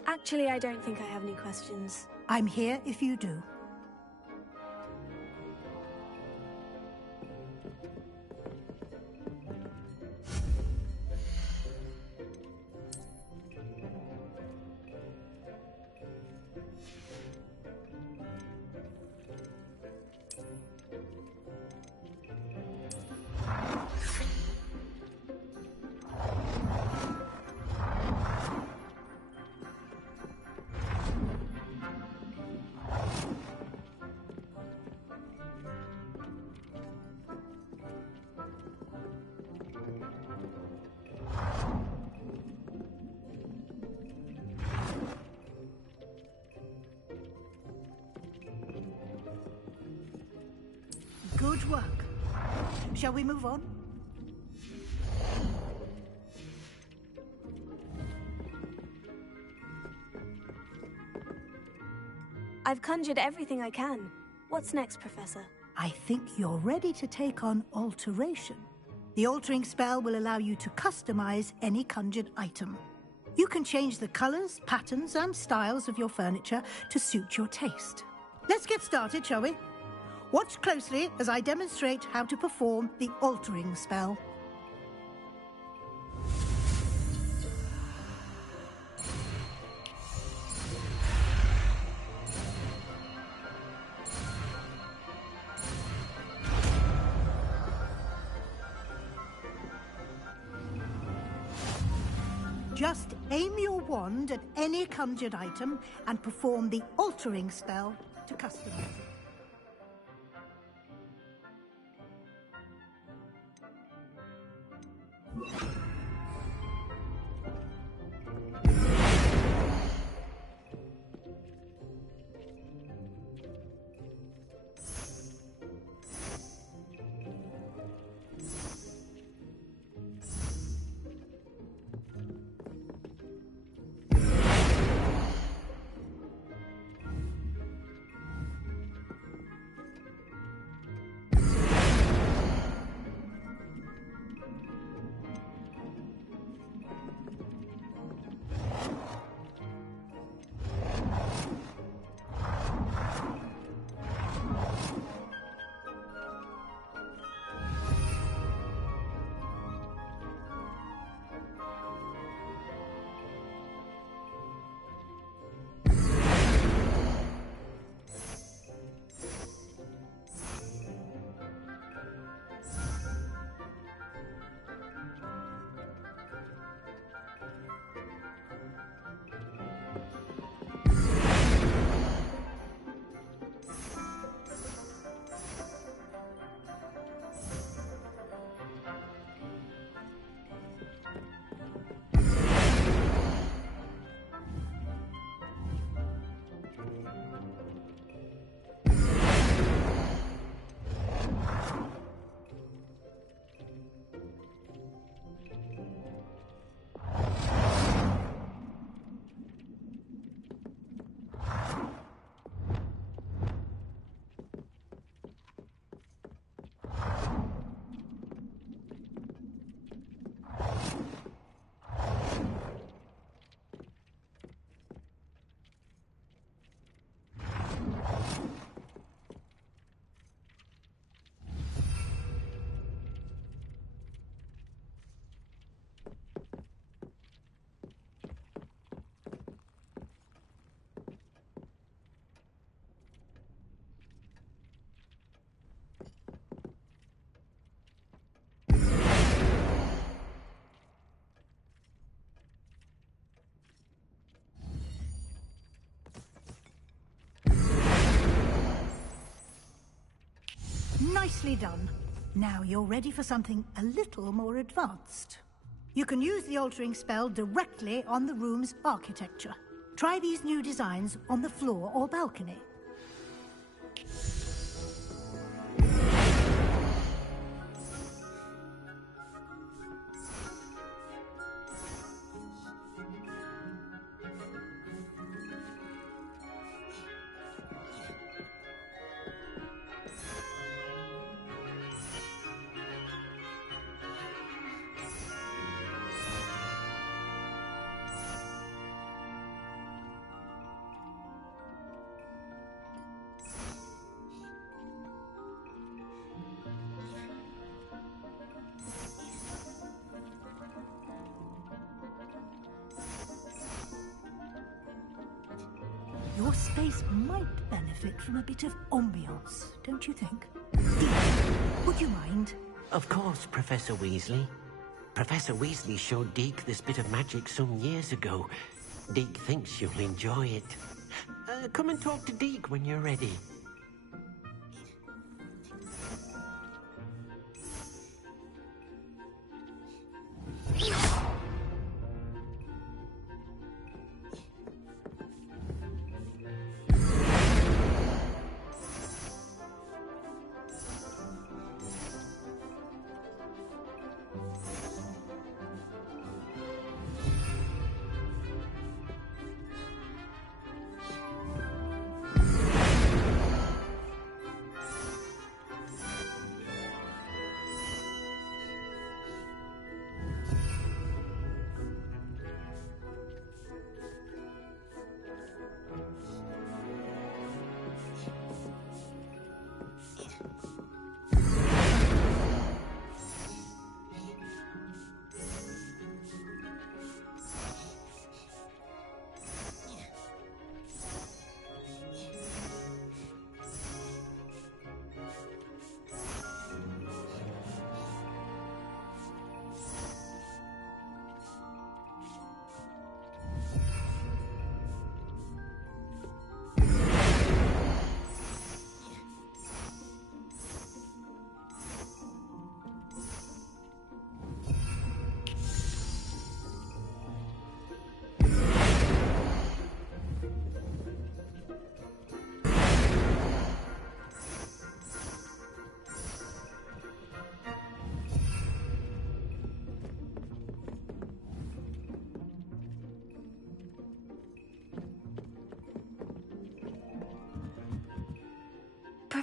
Actually, I don't think I have any questions. I'm here if you do. Shall we move on? I've conjured everything I can. What's next, Professor? I think you're ready to take on alteration. The altering spell will allow you to customize any conjured item. You can change the colors, patterns, and styles of your furniture to suit your taste. Let's get started, shall we? Watch closely as I demonstrate how to perform the altering spell. Just aim your wand at any conjured item and perform the altering spell to customize it. Nicely done. Now you're ready for something a little more advanced. You can use the altering spell directly on the room's architecture. Try these new designs on the floor or balcony. Your space might benefit from a bit of ambiance, don't you think? Deek, would you mind? Of course, Professor Weasley. Professor Weasley showed Deke this bit of magic some years ago. Deke thinks you'll enjoy it. Come and talk to Deke when you're ready.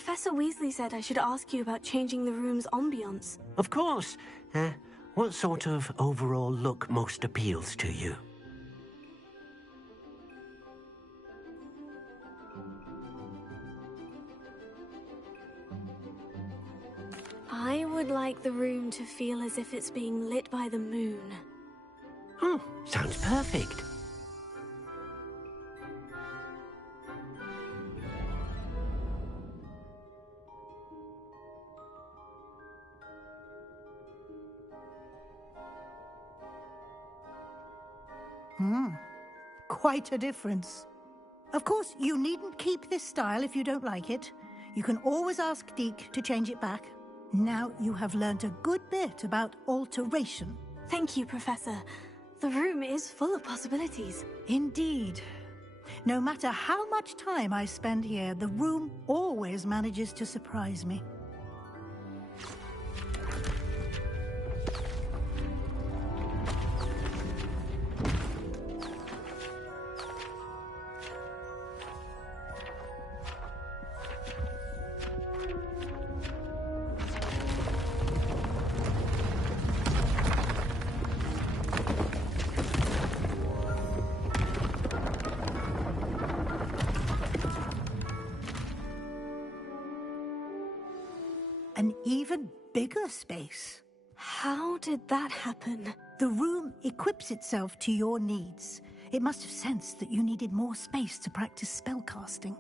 Professor Weasley said I should ask you about changing the room's ambiance. Of course. What sort of overall look most appeals to you? I would like the room to feel as if it's being lit by the moon. Oh, sounds perfect. Quite a difference. Of course, you needn't keep this style if you don't like it. You can always ask Deke to change it back. Now you have learnt a good bit about alteration. Thank you, Professor. The room is full of possibilities. Indeed. No matter how much time I spend here, the room always manages to surprise me. An even bigger space. How did that happen? The room equips itself to your needs. It must have sensed that you needed more space to practice spellcasting.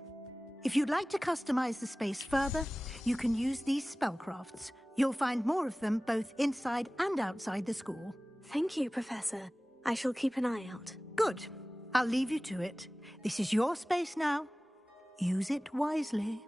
If you'd like to customize the space further, you can use these spellcrafts. You'll find more of them both inside and outside the school. Thank you, Professor. I shall keep an eye out. Good. I'll leave you to it. This is your space now. Use it wisely.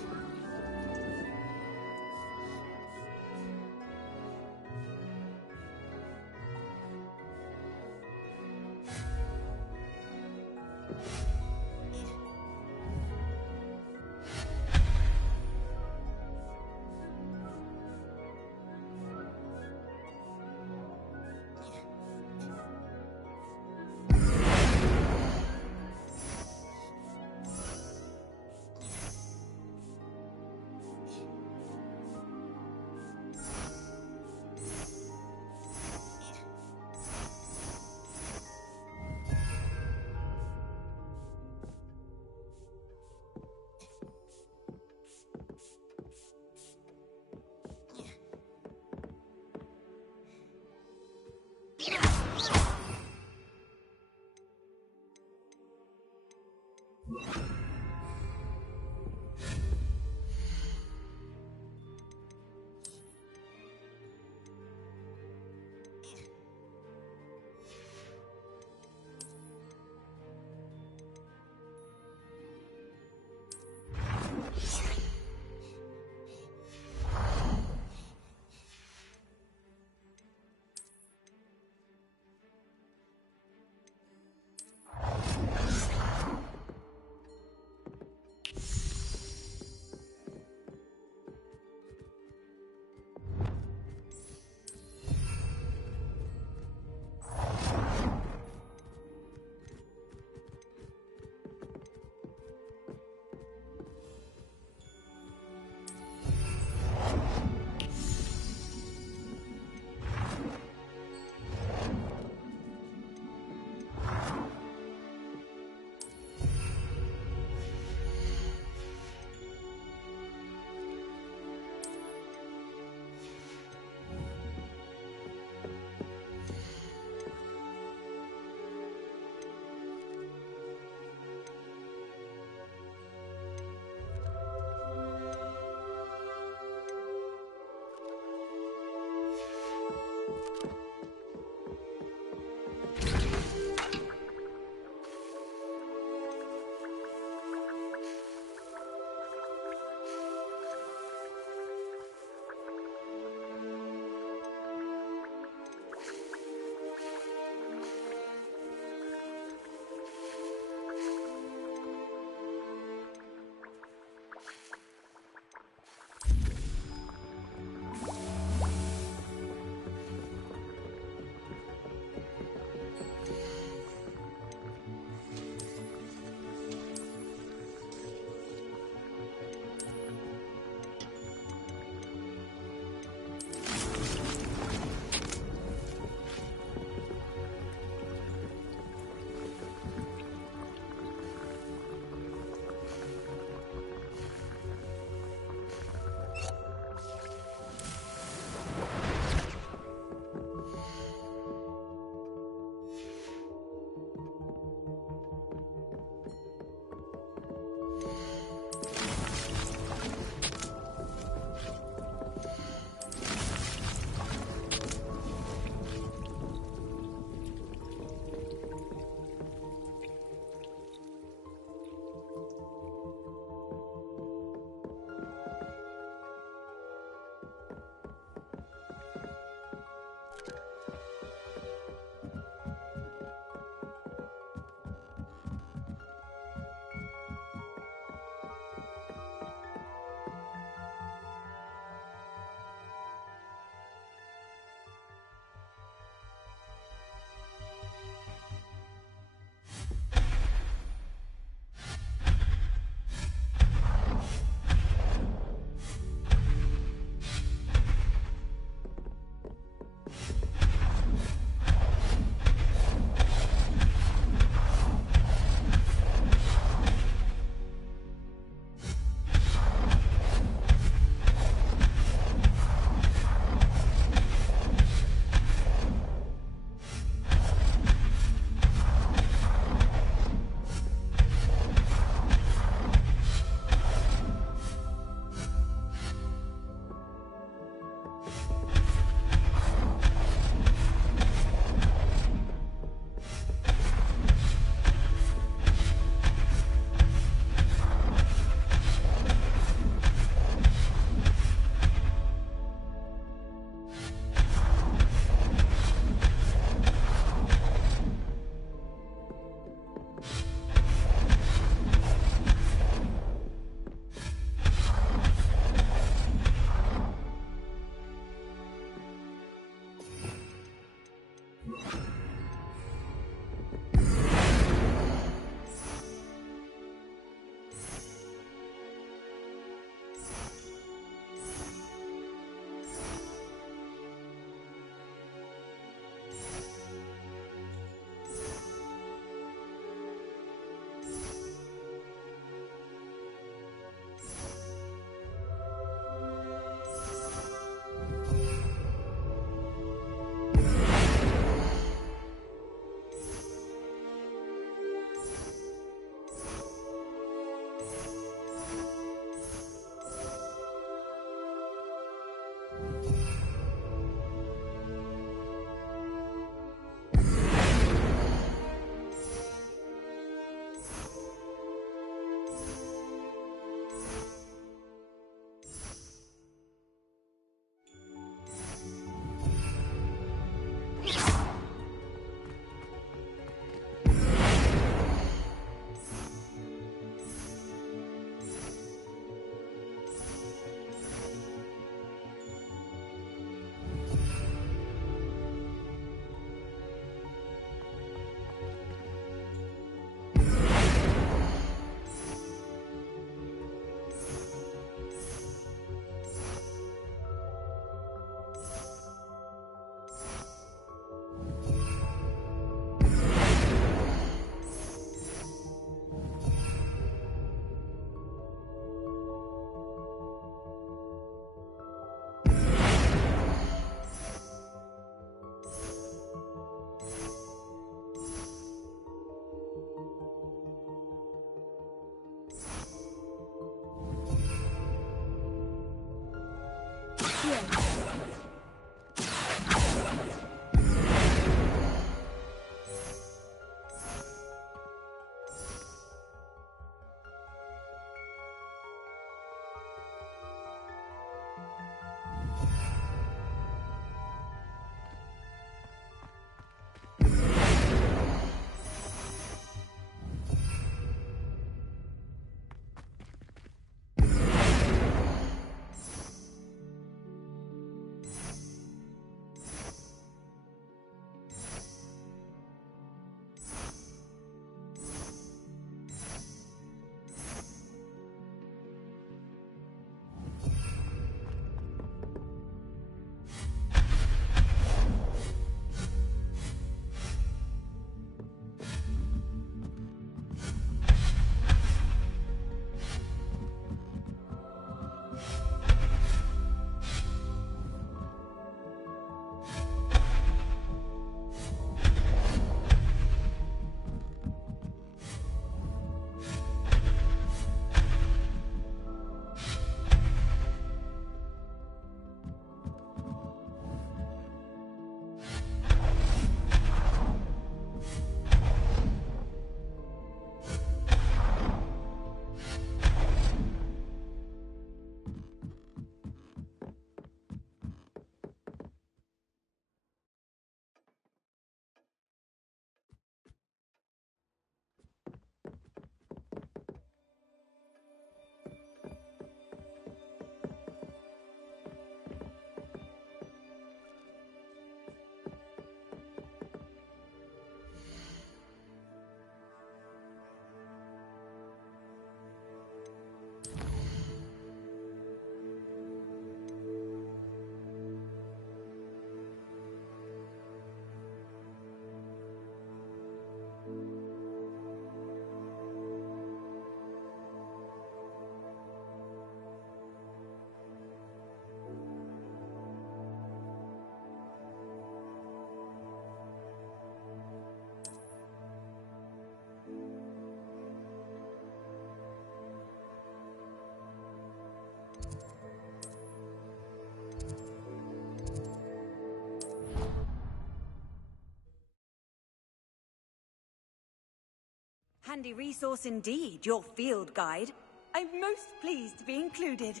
handy resource indeed, your field guide. I'm most pleased to be included.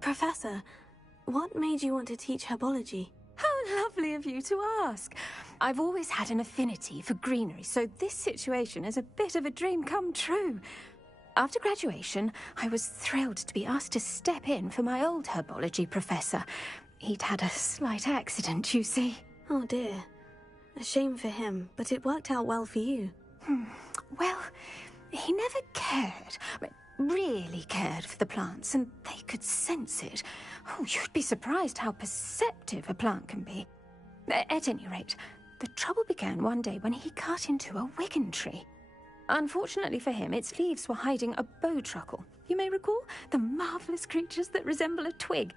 Professor, what made you want to teach herbology? How lovely of you to ask. I've always had an affinity for greenery, so this situation is a bit of a dream come true. After graduation, I was thrilled to be asked to step in for my old herbology professor. He'd had a slight accident, you see. Oh dear. A shame for him, but it worked out well for you. Well, he never cared. Really cared for the plants, and they could sense it. Oh, you'd be surprised how perceptive a plant can be. At any rate, the trouble began one day when he cut into a wigan tree. Unfortunately for him, its leaves were hiding a bowtruckle. You may recall the marvellous creatures that resemble a twig.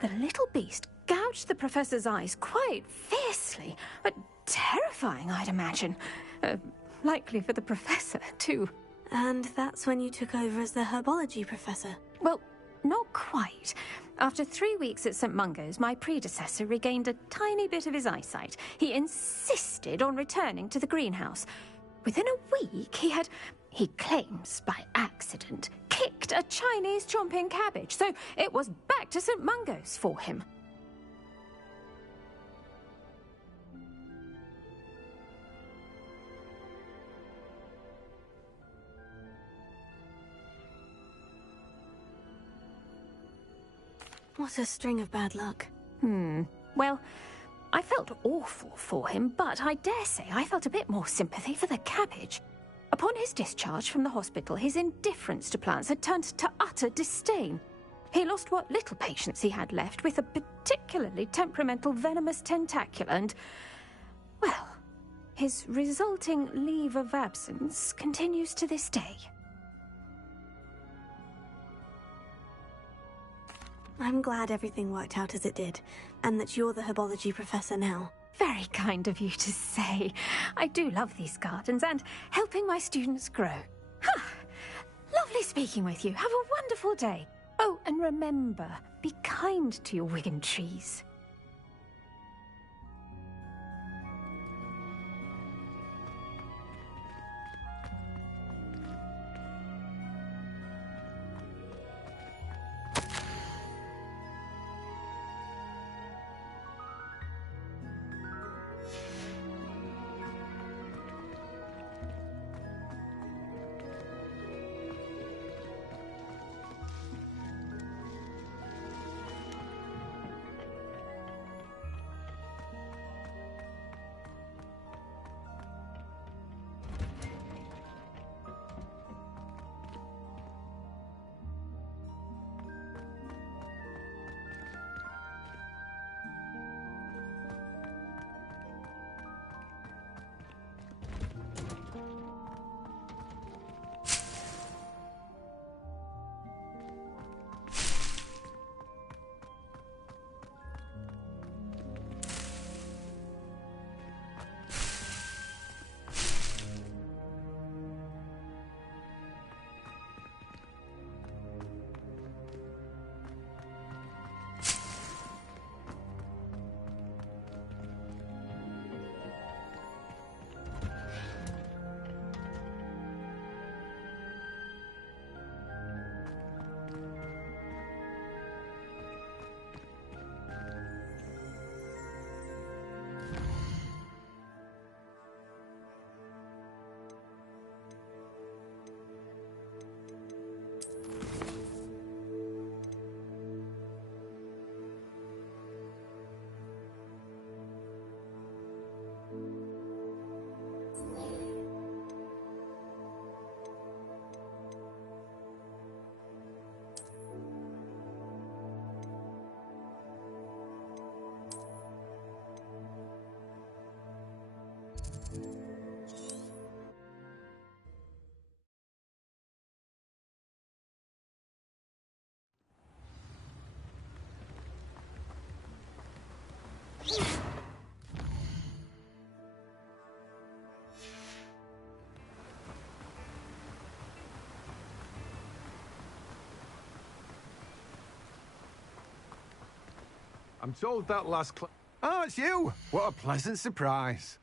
The little beast gouged the professor's eyes quite fiercely, but terrifying, I'd imagine. Likely for the professor, too. And that's when you took over as the herbology professor? Well, not quite. After 3 weeks at St. Mungo's, my predecessor regained a tiny bit of his eyesight. He insisted on returning to the greenhouse. Within a week, he claims by accident, kicked a Chinese chomping cabbage, so it was back to St. Mungo's for him. What a string of bad luck. Well, I felt awful for him, but I dare say I felt a bit more sympathy for the cabbage. Upon his discharge from the hospital, his indifference to plants had turned to utter disdain. He lost what little patience he had left with a particularly temperamental venomous tentacula and, well, his resulting leave of absence continues to this day. I'm glad everything worked out as it did, and that you're the herbology professor now. Very kind of you to say. I do love these gardens and helping my students grow. Lovely speaking with you. Have a wonderful day. Oh, and remember, be kind to your wigan trees. I'm told that last Oh, it's you! What a pleasant surprise.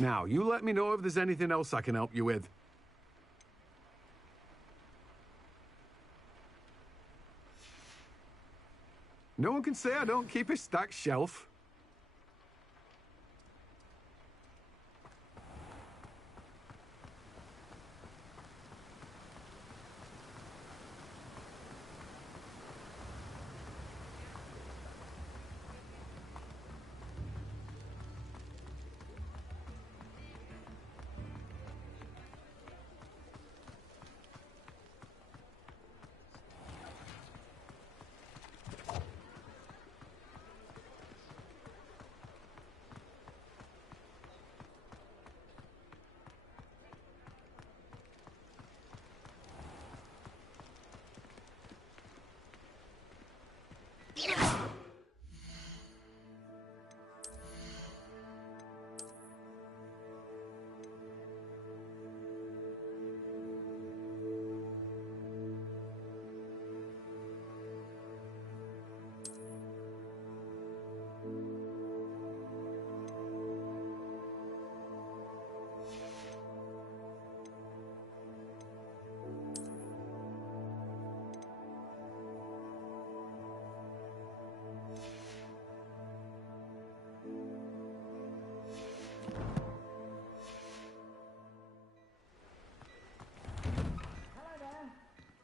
Now, you let me know if there's anything else I can help you with. No one can say I don't keep a stacked shelf.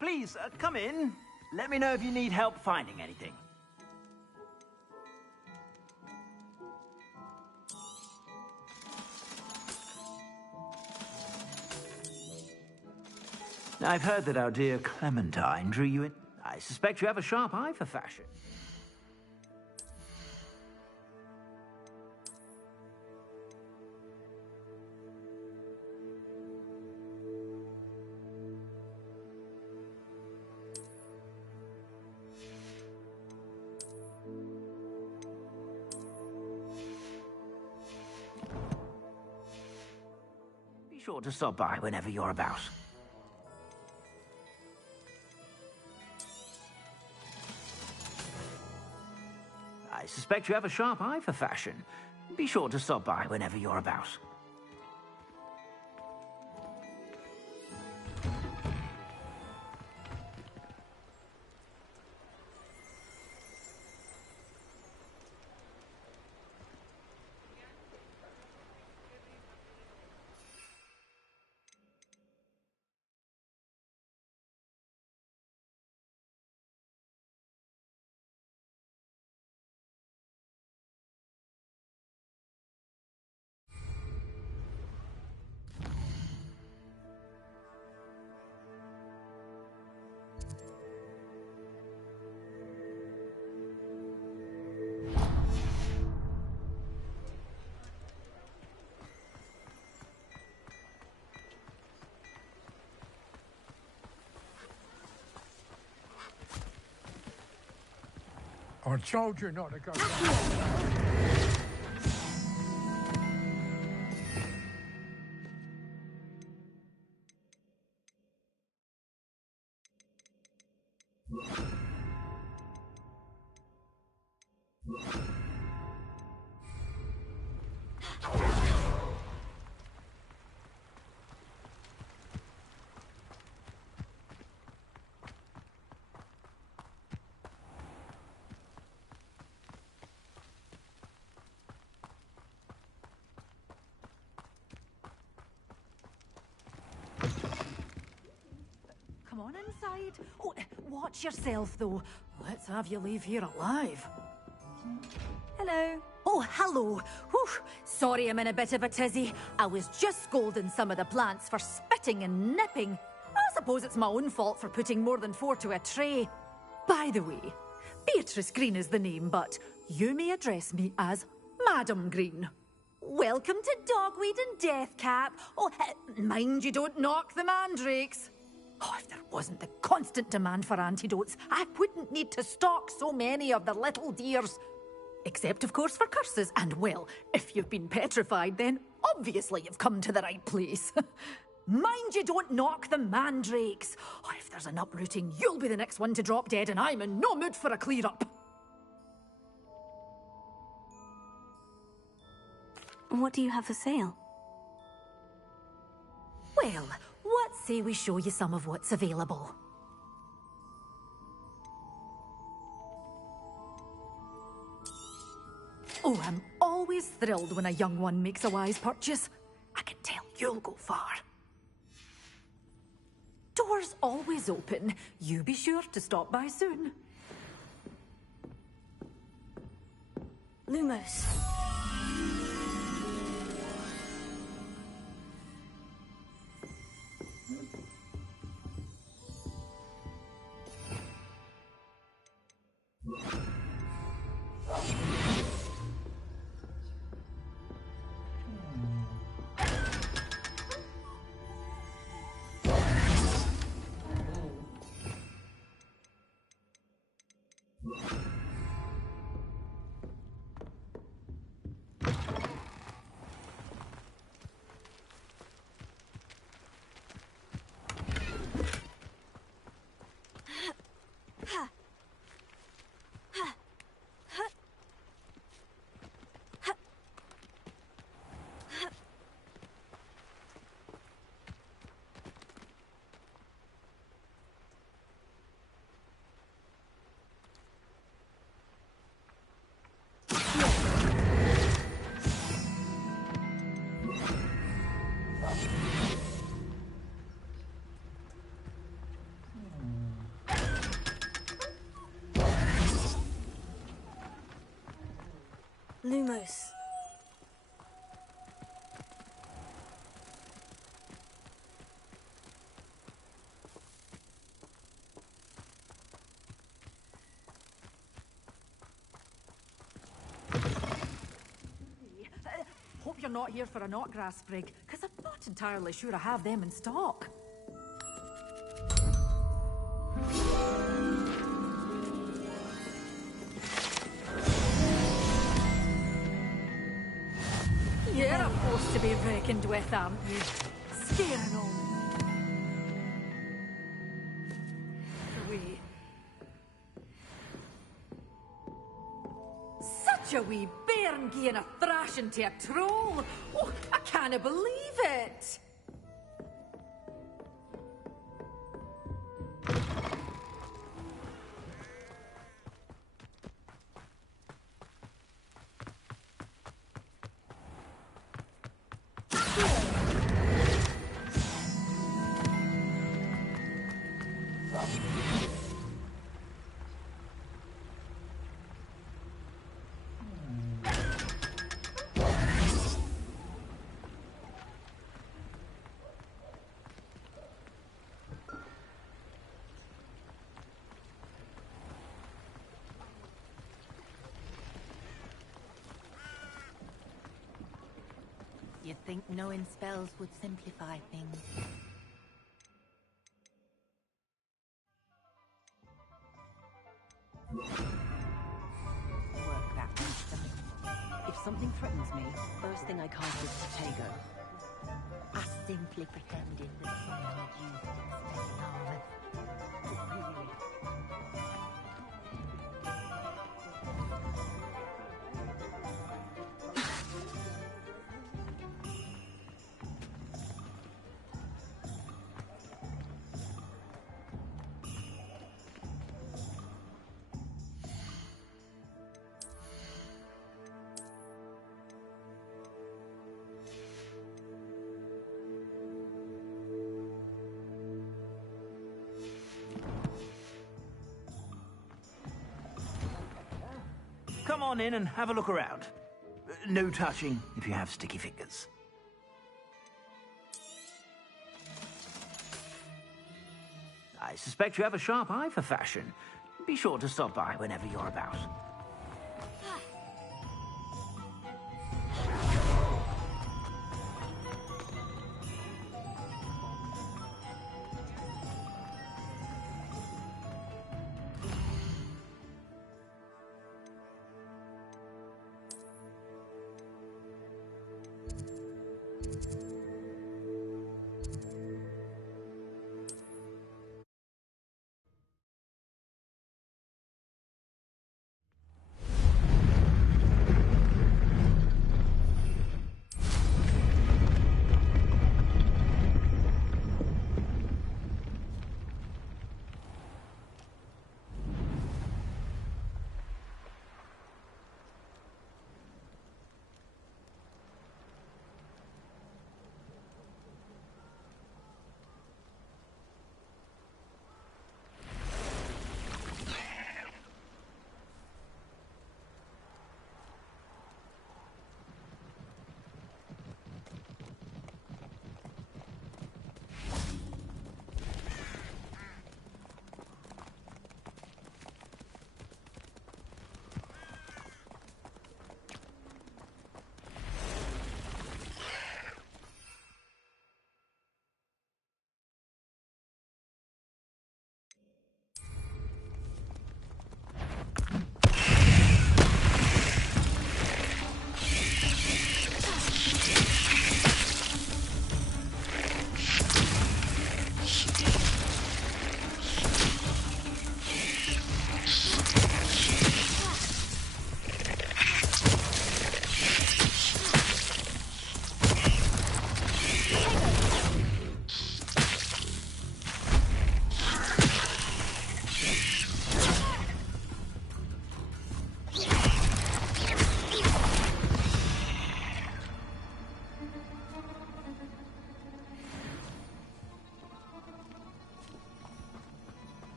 Please, come in. Let me know if you need help finding anything. I've heard that our dear Clementine drew you in. I suspect you have a sharp eye for fashion. Be sure to stop by whenever you're about. I suspect you have a sharp eye for fashion. Be sure to stop by whenever you're about. I told you not to go. Come on and inside. Oh, watch yourself, though. Let's have you leave here alive. Hello. Oh, hello. Whew. Sorry I'm in a bit of a tizzy. I was just scolding some of the plants for spitting and nipping. I suppose it's my own fault for putting more than 4 to a tray. By the way, Beatrice Green is the name, but you may address me as Madam Green. Welcome to Dogweed and Deathcap. Oh, mind you don't knock the mandrakes. Oh, if there wasn't the constant demand for antidotes, I wouldn't need to stock so many of the little dears. Except, of course, for curses. And, well, if you've been petrified, then obviously you've come to the right place. Mind you don't knock the mandrakes. Oh, if there's an uprooting, you'll be the next one to drop dead, and I'm in no mood for a clear-up. What do you have for sale? Well, what say we show you some of what's available? Oh, I'm always thrilled when a young one makes a wise purchase. I can tell you'll go far. Doors always open. You be sure to stop by soon. Lumos. Lumos. Hope you're not here for a knotgrass sprig, because I'm not entirely sure I have them in stock. You're a force to be reckoned with, aren't you? Scaring all. Away. Such a wee bairn gieing a thrashing to a troll. Oh, I can't believe it. You'd think knowing spells would simplify things. Work that one. If something threatens me, first thing I cast is Protego. I simply pretended that someone had used it instead of Really? come on in and have a look around. No touching if you have sticky fingers. I suspect you have a sharp eye for fashion. Be sure to stop by whenever you're about.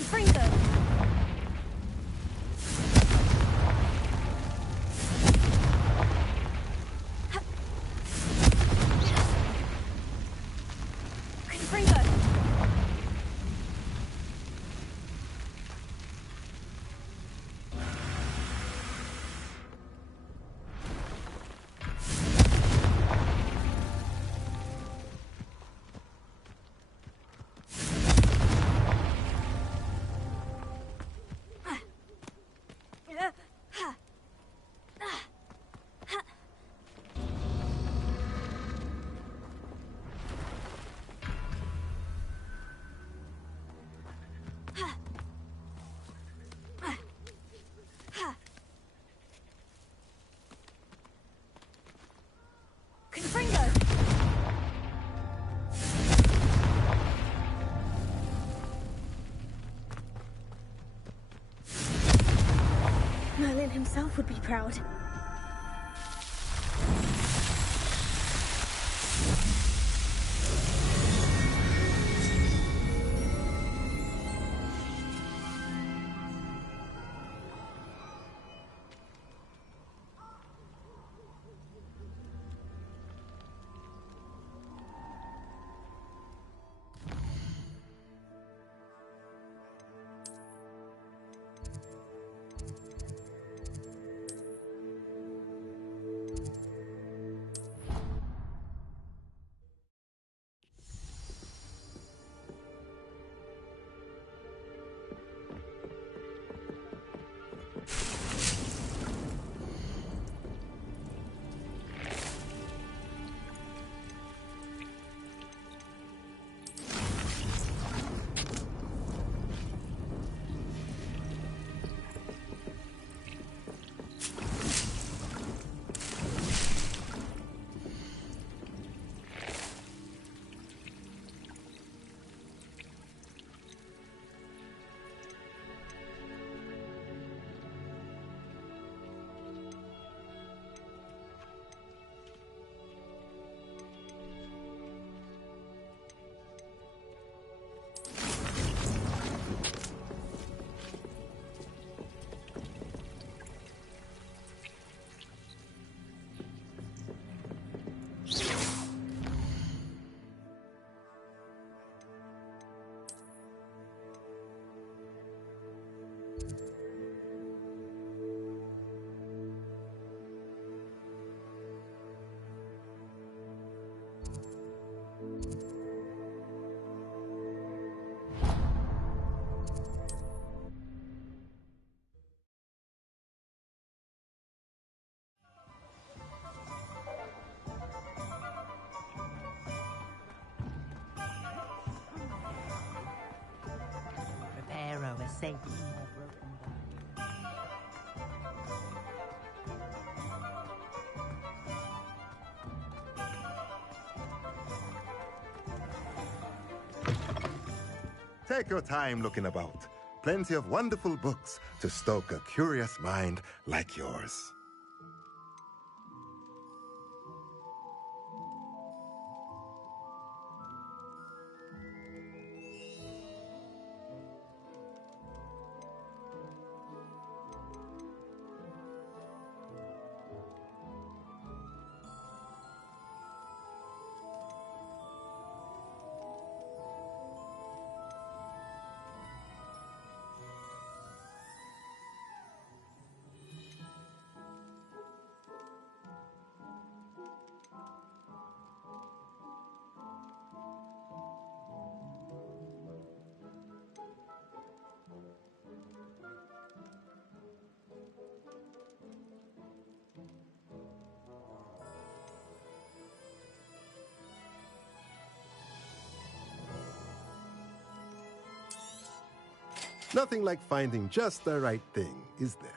Confringo! Confringo! Merlin himself would be proud. Reparo is safe. Take your time looking about. Plenty of wonderful books to stoke a curious mind like yours. Nothing like finding just the right thing, is there?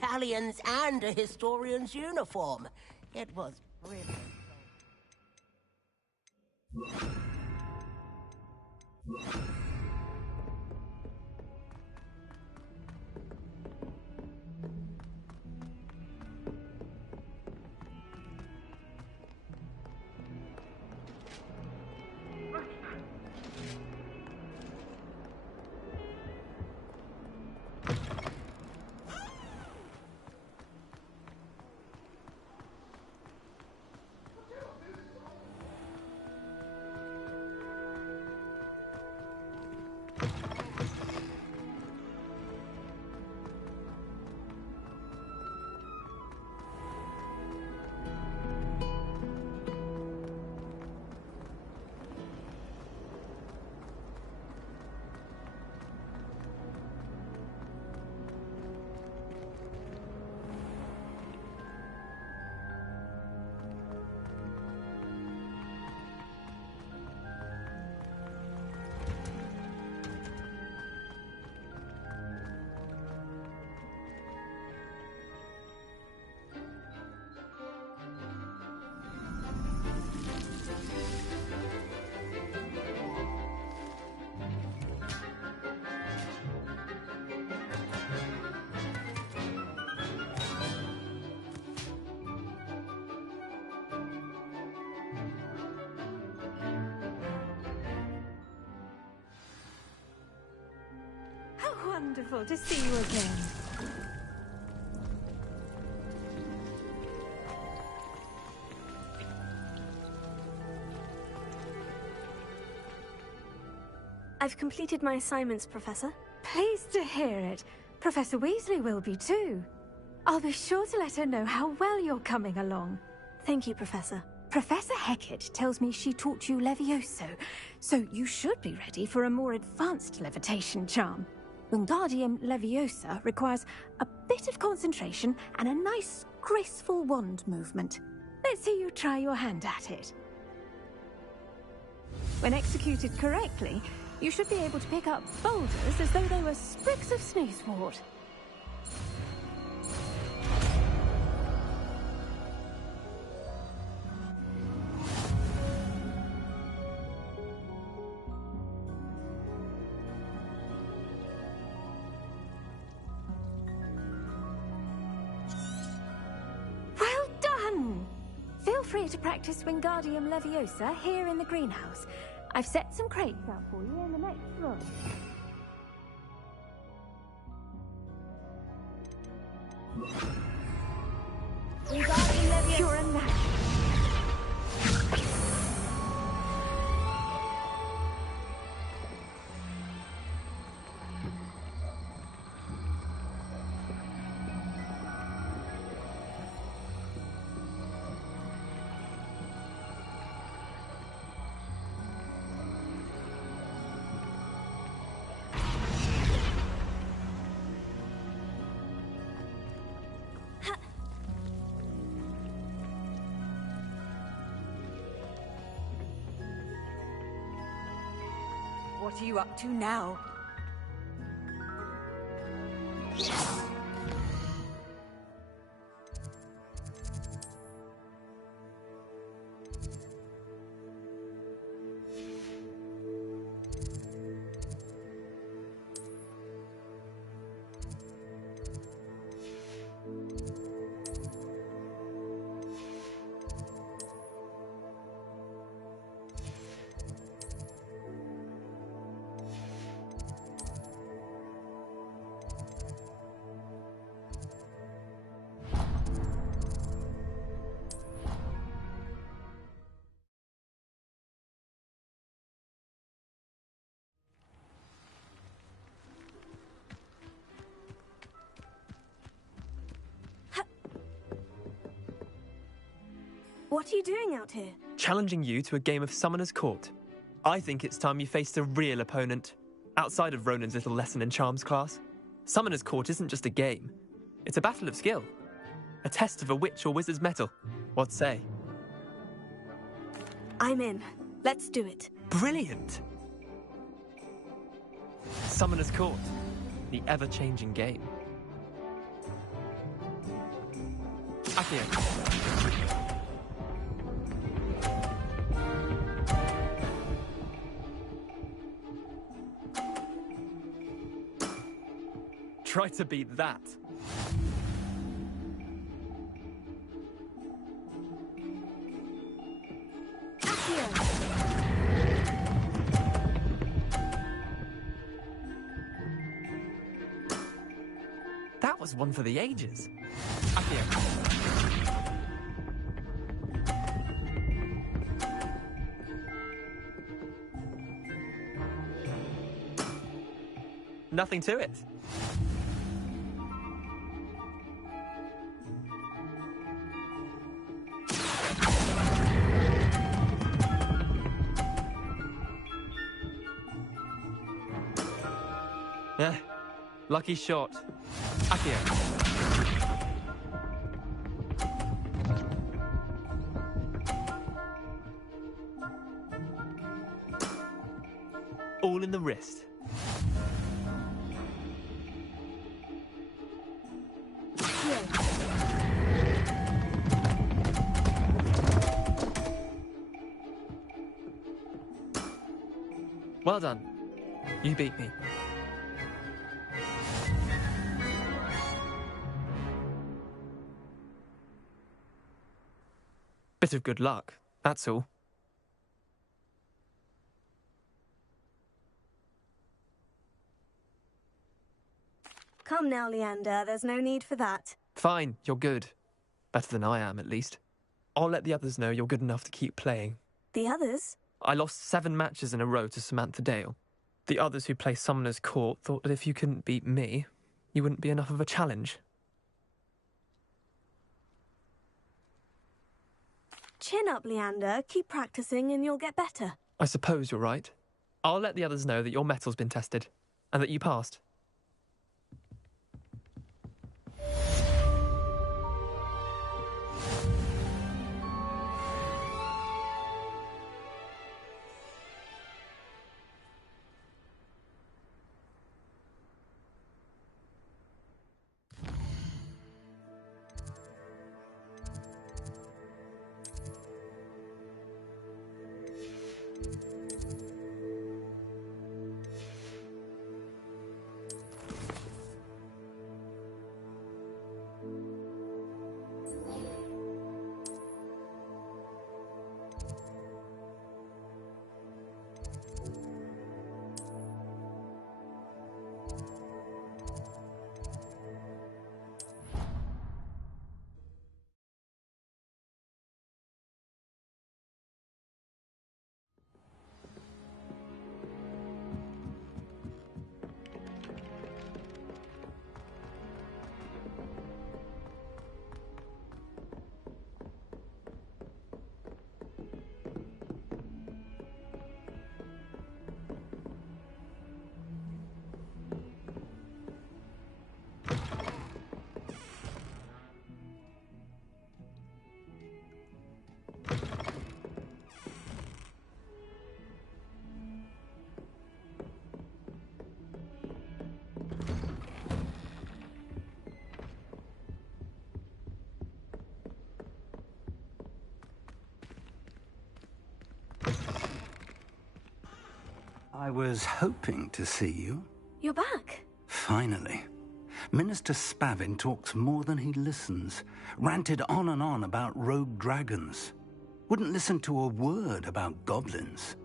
Galleons and a historian's uniform. It was brilliant. Wonderful to see you again. I've completed my assignments, Professor. Pleased to hear it. Professor Weasley will be too. I'll be sure to let her know how well you're coming along. Thank you, Professor. Professor Hecat tells me she taught you Levioso, so you should be ready for a more advanced levitation charm. Wingardium Leviosa requires a bit of concentration and a nice, graceful wand movement. Let's see you try your hand at it. When executed correctly, you should be able to pick up boulders as though they were sprigs of snoozewort. Feel free to practice Wingardium Leviosa here in the greenhouse. I've set some crates out for you in the next room. Wingardium Leviosa. You're a natural. What are you up to now? What are you doing out here? Challenging you to a game of Summoner's Court. I think it's time you faced a real opponent, outside of Ronan's little lesson in charms class. Summoner's Court isn't just a game. It's a battle of skill. A test of a witch or wizard's mettle. What say? I'm in. Let's do it. Brilliant! Summoner's Court. The ever-changing game. Accio. Try to beat that. That was one for the ages. Accio. Nothing to it. Yeah, lucky shot. Accio. All in the wrist. Well done. You beat me. Bit of good luck, that's all. Come now, Leander, there's no need for that. Fine, you're good. Better than I am, at least. I'll let the others know you're good enough to keep playing. The others? I lost 7 matches in a row to Samantha Dale. The others who play Summoner's Court thought that if you couldn't beat me, you wouldn't be enough of a challenge. Chin up, Leander. Keep practicing and you'll get better. I suppose you're right. I'll let the others know that your metal's been tested, and that you passed. I was hoping to see you. You're back. Finally. Minister Spavin talks more than he listens. Ranted on and on about rogue dragons. Wouldn't listen to a word about goblins.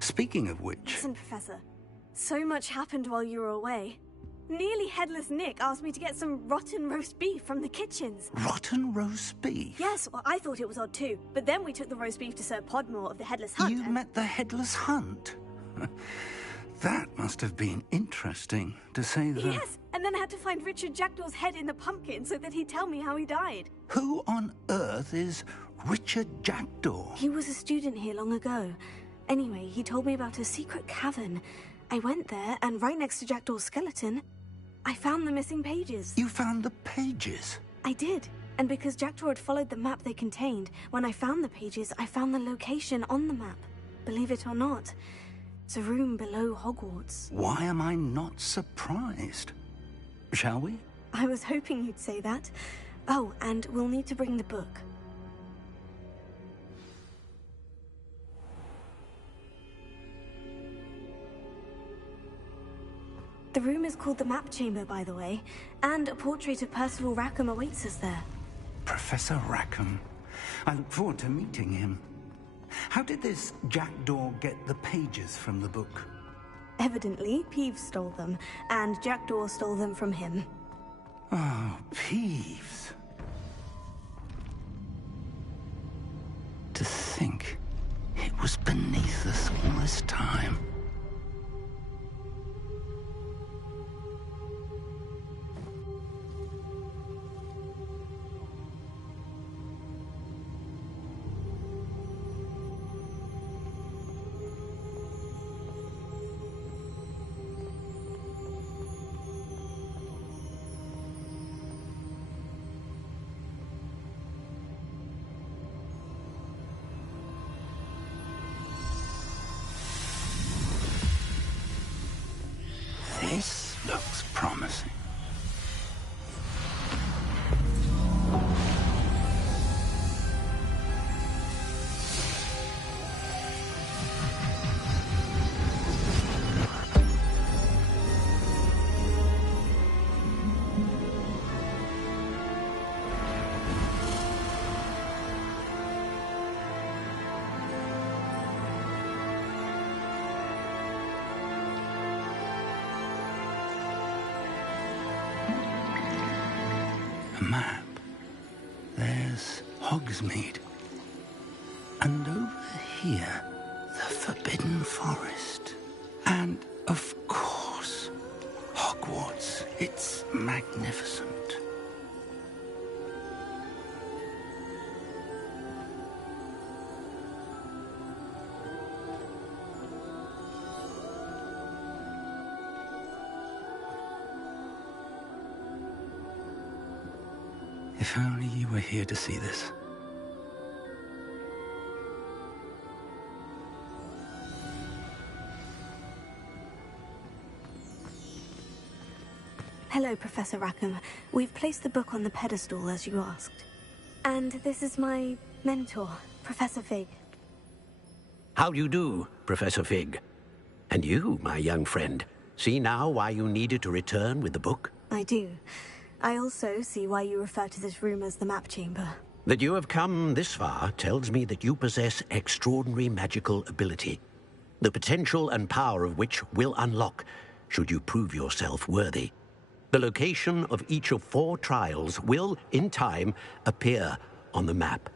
Speaking of which... Listen, Professor. So much happened while you were away. Nearly Headless Nick asked me to get some rotten roast beef from the kitchens. Rotten roast beef? Yes, well, I thought it was odd too. But then we took the roast beef to Sir Podmore of the Headless Hunt. You met the Headless Hunt? That must have been interesting, to say the... Yes, and then I had to find Richard Jackdaw's head in the pumpkin so that he'd tell me how he died. Who on earth is Richard Jackdaw? He was a student here long ago. Anyway, he told me about a secret cavern. I went there, and right next to Jackdaw's skeleton, I found the missing pages. You found the pages? I did. And because Jackdaw had followed the map they contained, when I found the pages, I found the location on the map. Believe it or not, it's a room below Hogwarts. Why am I not surprised? Shall we? I was hoping you'd say that. Oh, and we'll need to bring the book. The room is called the Map Chamber, by the way, and a portrait of Percival Rackham awaits us there. Professor Rackham. I look forward to meeting him. How did this jackdaw get the pages from the book? Evidently, Peeves stole them, and Jackdaw stole them from him. Oh, Peeves. To think it was beneath us all this time. This looks promising. Map. There's Hogsmeade. And over here, the Forbidden Forest. And, of course, Hogwarts. It's magnificent. If only you were here to see this. Hello, Professor Rackham. We've placed the book on the pedestal, as you asked. And this is my mentor, Professor Fig. How do you do, Professor Fig? And you, my young friend, see now why you needed to return with the book? I do. I also see why you refer to this room as the Map Chamber. That you have come this far tells me that you possess extraordinary magical ability, the potential and power of which will unlock should you prove yourself worthy. The location of each of 4 trials will, in time, appear on the map.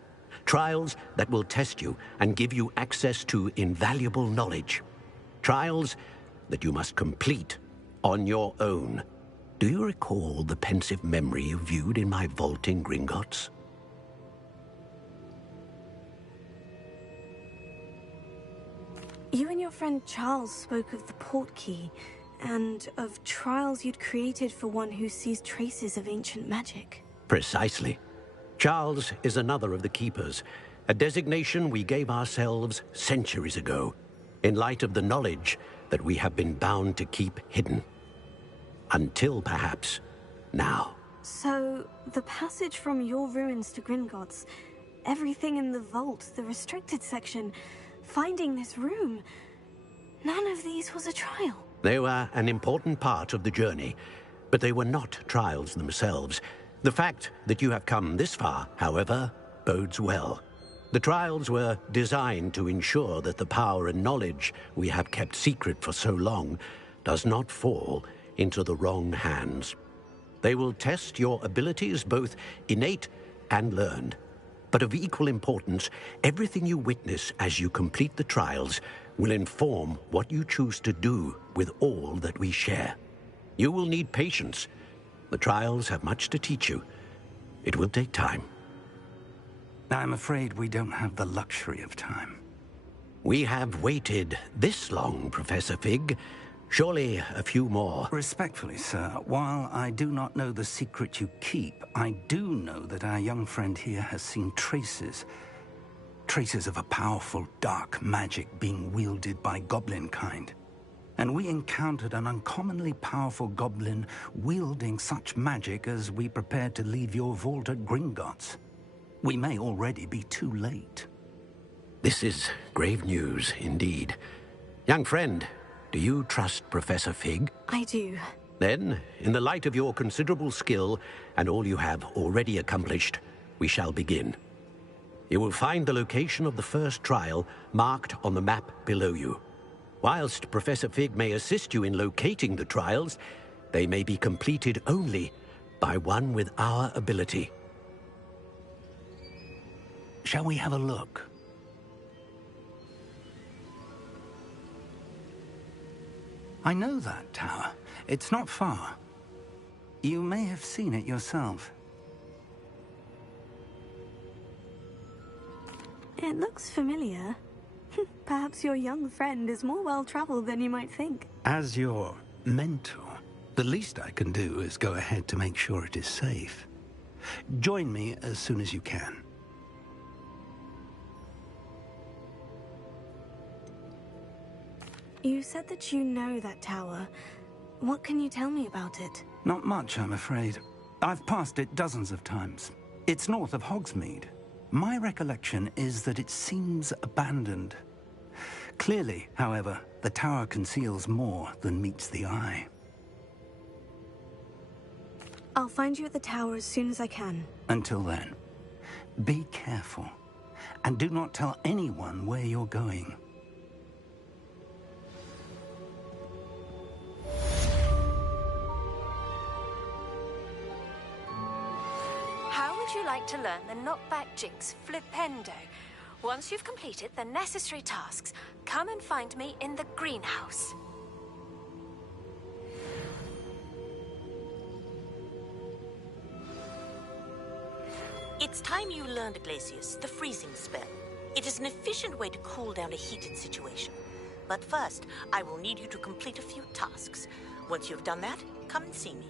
Trials that will test you and give you access to invaluable knowledge. Trials that you must complete on your own. Do you recall the pensive memory you viewed in my vault in Gringotts? You and your friend Charles spoke of the portkey, and of trials you'd created for one who sees traces of ancient magic. Precisely. Charles is another of the Keepers, a designation we gave ourselves centuries ago, in light of the knowledge that we have been bound to keep hidden. Until, perhaps, now. So, the passage from your ruins to Gringotts, everything in the vault, the restricted section, finding this room, none of these was a trial. They were an important part of the journey, but they were not trials themselves. The fact that you have come this far, however, bodes well. The trials were designed to ensure that the power and knowledge we have kept secret for so long does not fall into the wrong hands. They will test your abilities, both innate and learned. But of equal importance, everything you witness as you complete the trials will inform what you choose to do with all that we share. You will need patience. The trials have much to teach you. It will take time. I'm afraid we don't have the luxury of time. We have waited this long, Professor Fig. Surely a few more. Respectfully, sir, while I do not know the secret you keep, I do know that our young friend here has seen traces of a powerful dark magic being wielded by goblin kind. and we encountered an uncommonly powerful goblin wielding such magic as we prepared to leave your vault at Gringotts. We may already be too late. This is grave news indeed. Young friend, do you trust Professor Fig? I do. Then, in the light of your considerable skill and all you have already accomplished, we shall begin. You will find the location of the first trial marked on the map below you. Whilst Professor Fig may assist you in locating the trials, they may be completed only by one with our ability. Shall we have a look? I know that tower. It's not far. You may have seen it yourself. It looks familiar. Perhaps your young friend is more well-traveled than you might think. As your mentor, the least I can do is go ahead to make sure it is safe. Join me as soon as you can. You said that you know that tower. What can you tell me about it? Not much, I'm afraid. I've passed it dozens of times. It's north of Hogsmeade. My recollection is that it seems abandoned. Clearly, however, the tower conceals more than meets the eye. I'll find you at the tower as soon as I can. Until then, be careful, and do not tell anyone where you're going. How would you like to learn the knockback jinx flipendo? Once you've completed the necessary tasks, come and find me in the greenhouse. It's time you learned, Glacius, the freezing spell. It is an efficient way to cool down a heated situation. But first, I will need you to complete a few tasks. Once you've done that, come and see me.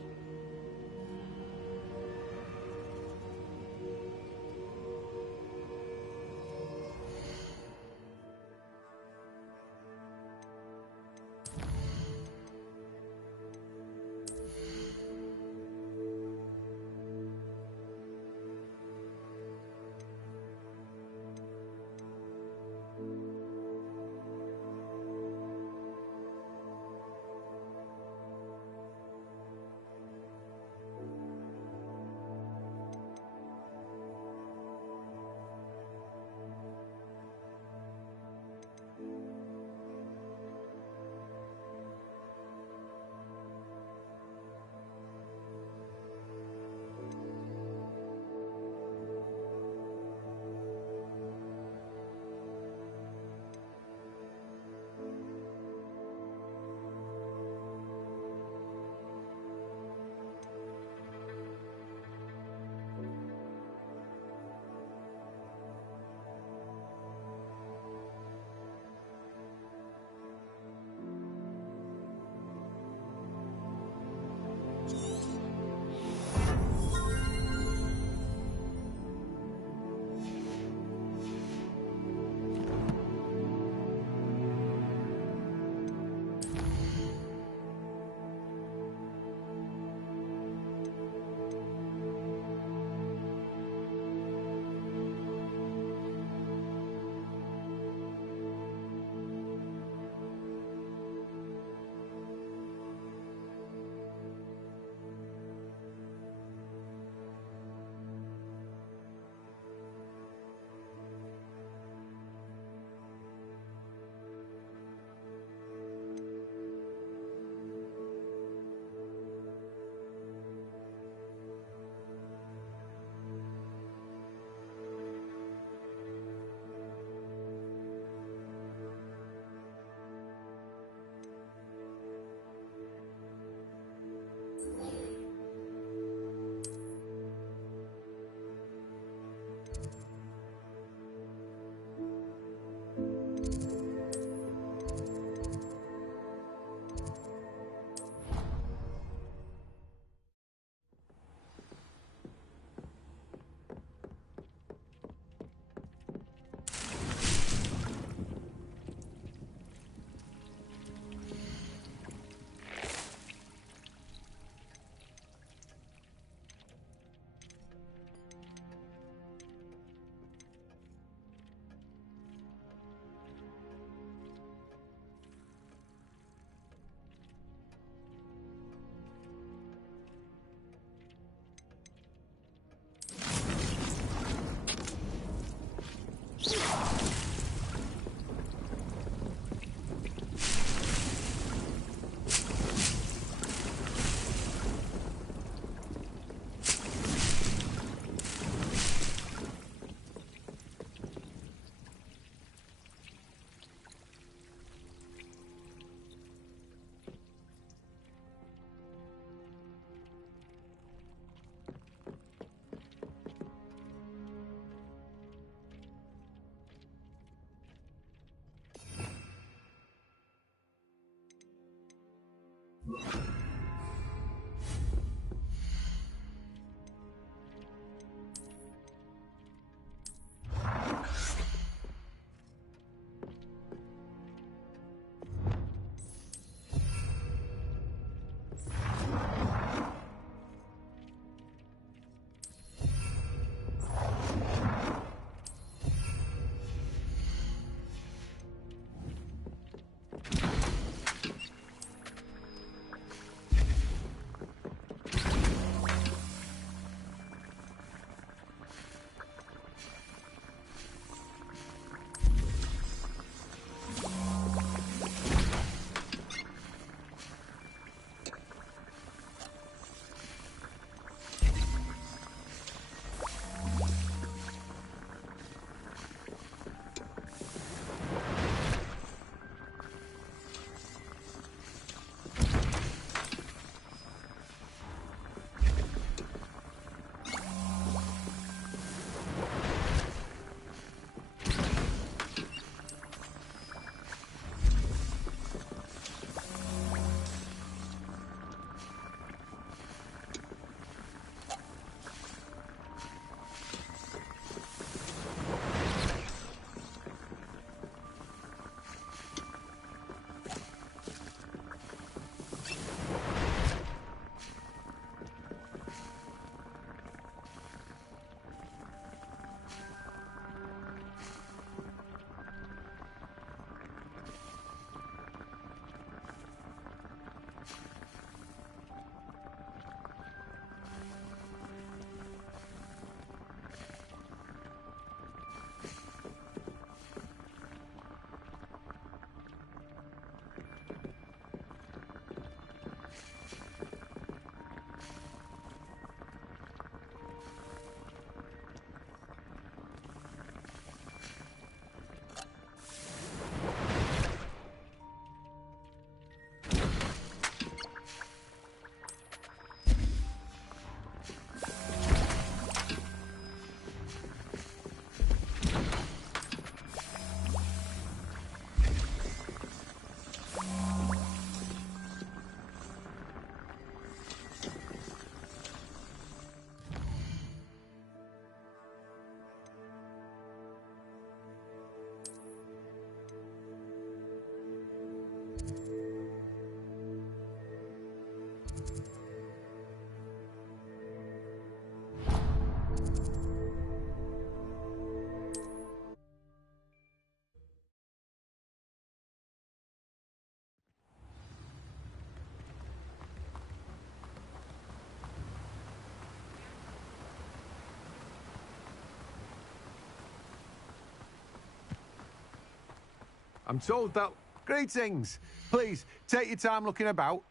I'm told that... Greetings! Please, take your time looking about.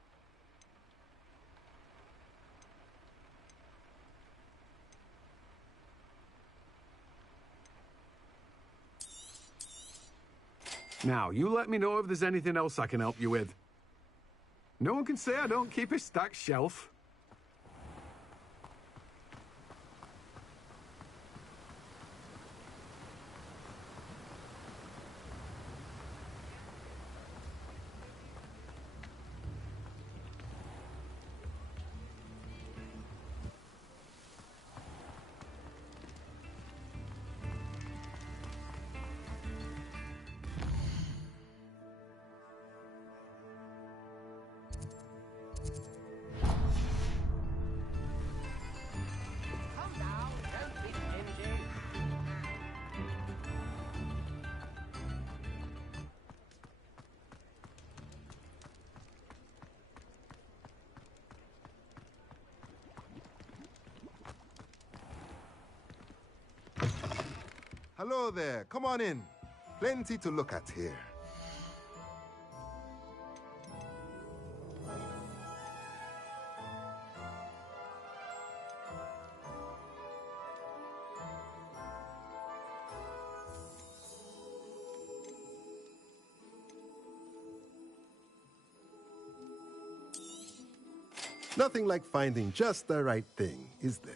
Now, you let me know if there's anything else I can help you with. No one can say I don't keep a stacked shelf. Hello there, come on in. Plenty to look at here. Nothing like finding just the right thing, is there?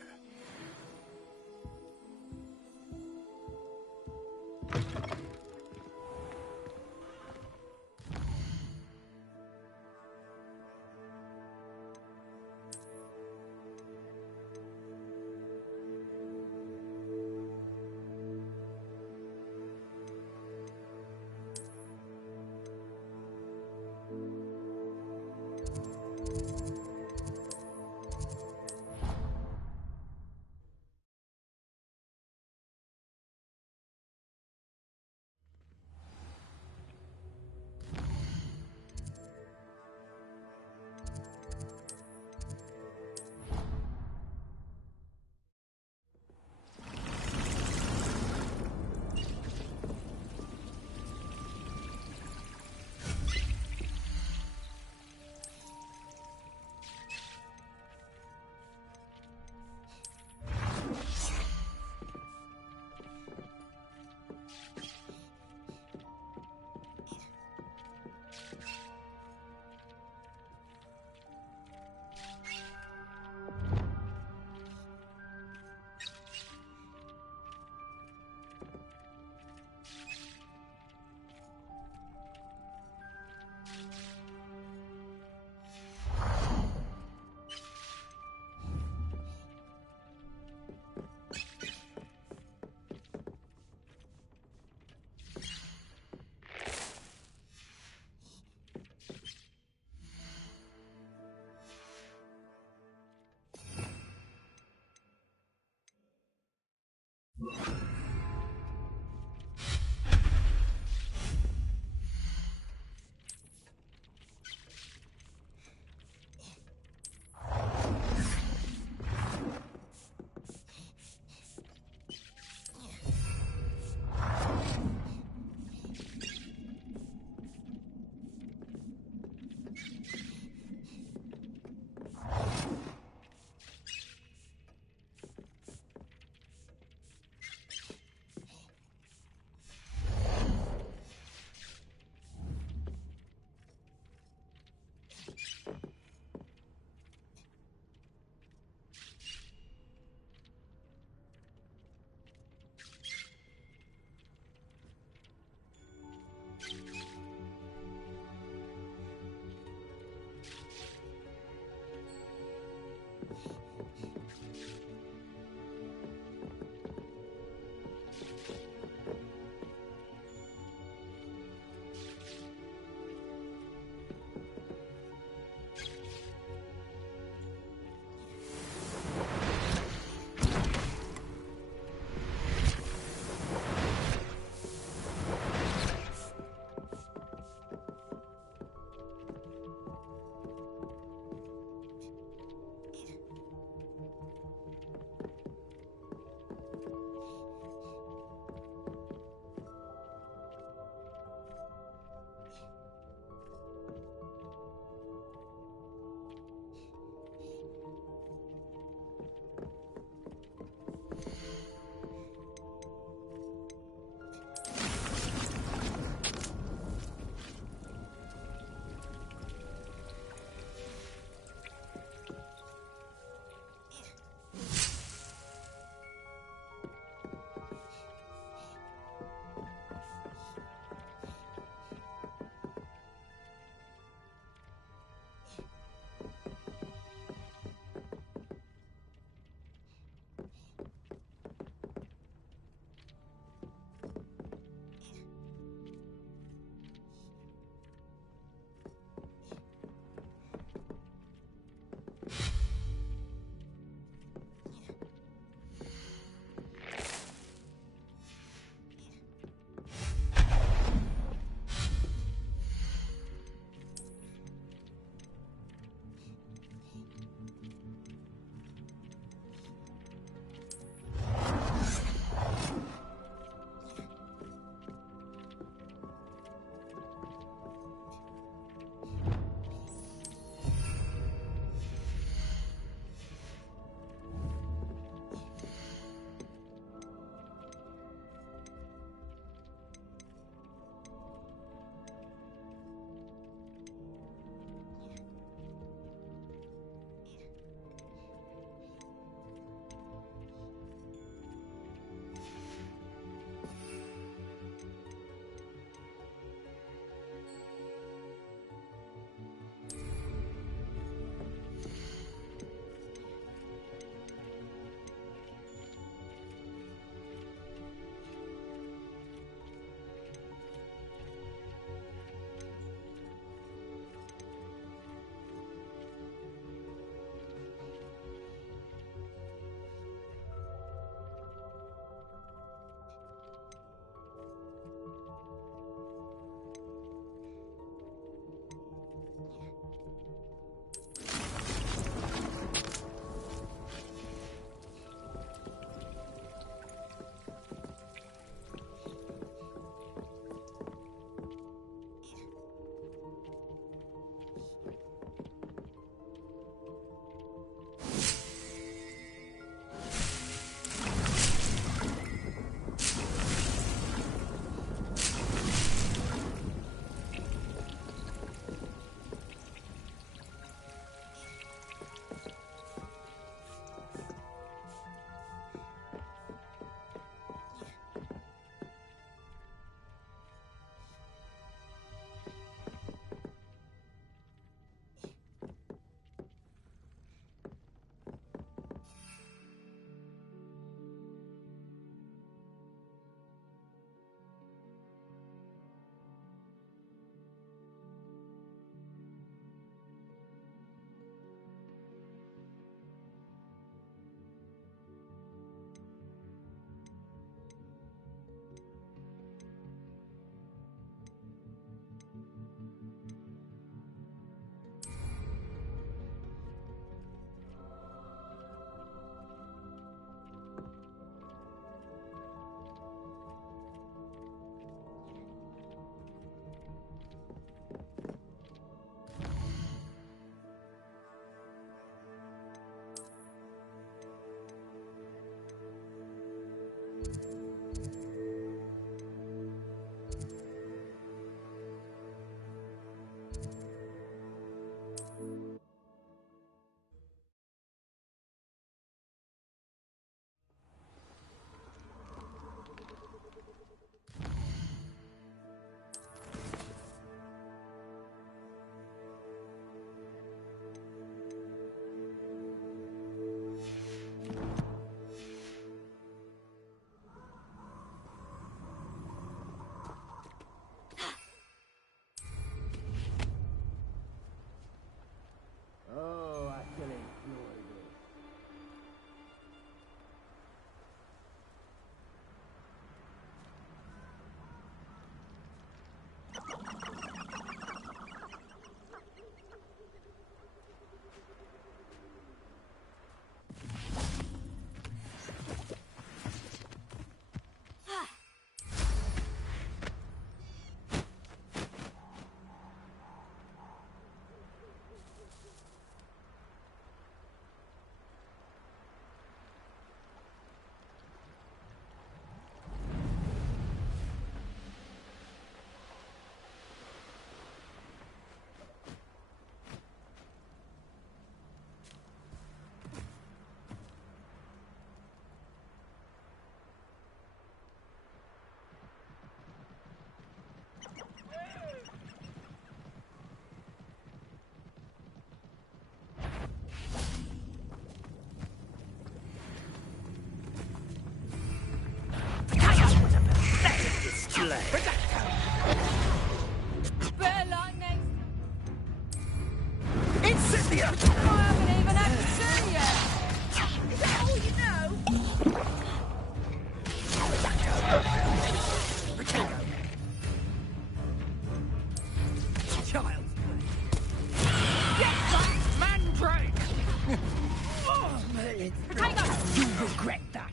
You regret that.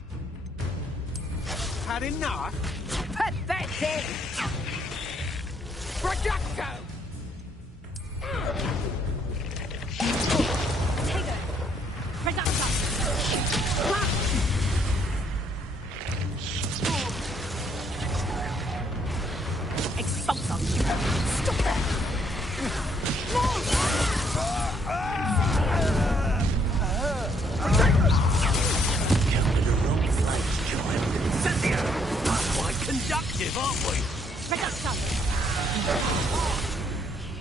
Had enough? Pathetic! Reducto! Potato! Reducto! Expulso! Stop that! Quite conductive, aren't we? Reducto!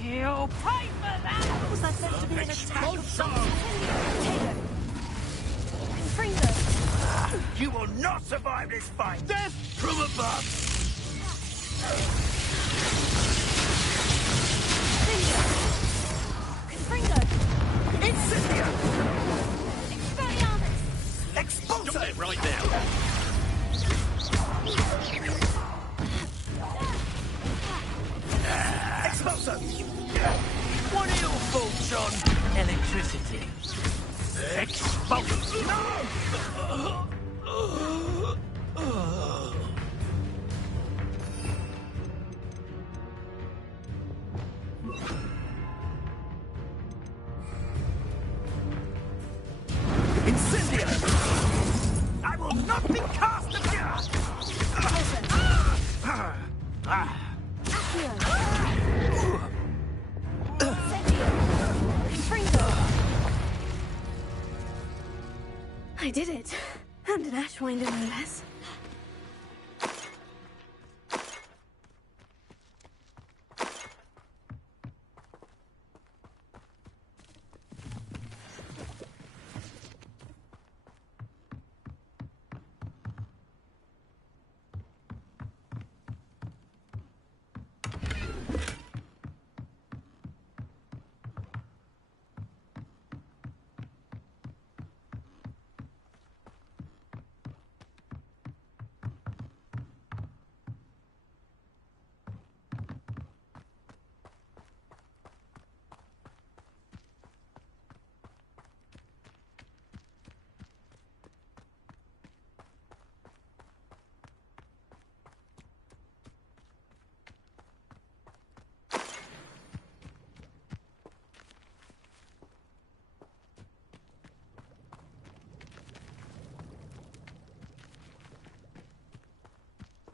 You'll pay for that! Was that meant to be an attack of some potato? Confringo! You will not survive this fight! Death from above! Confringo! Incendio! Expelliarmus! Expulso! Stop it right now! Expulso! What are your thoughts on electricity? Expulso! Incendio! I will not be cast again! I did it. And an Ashwinder, no less.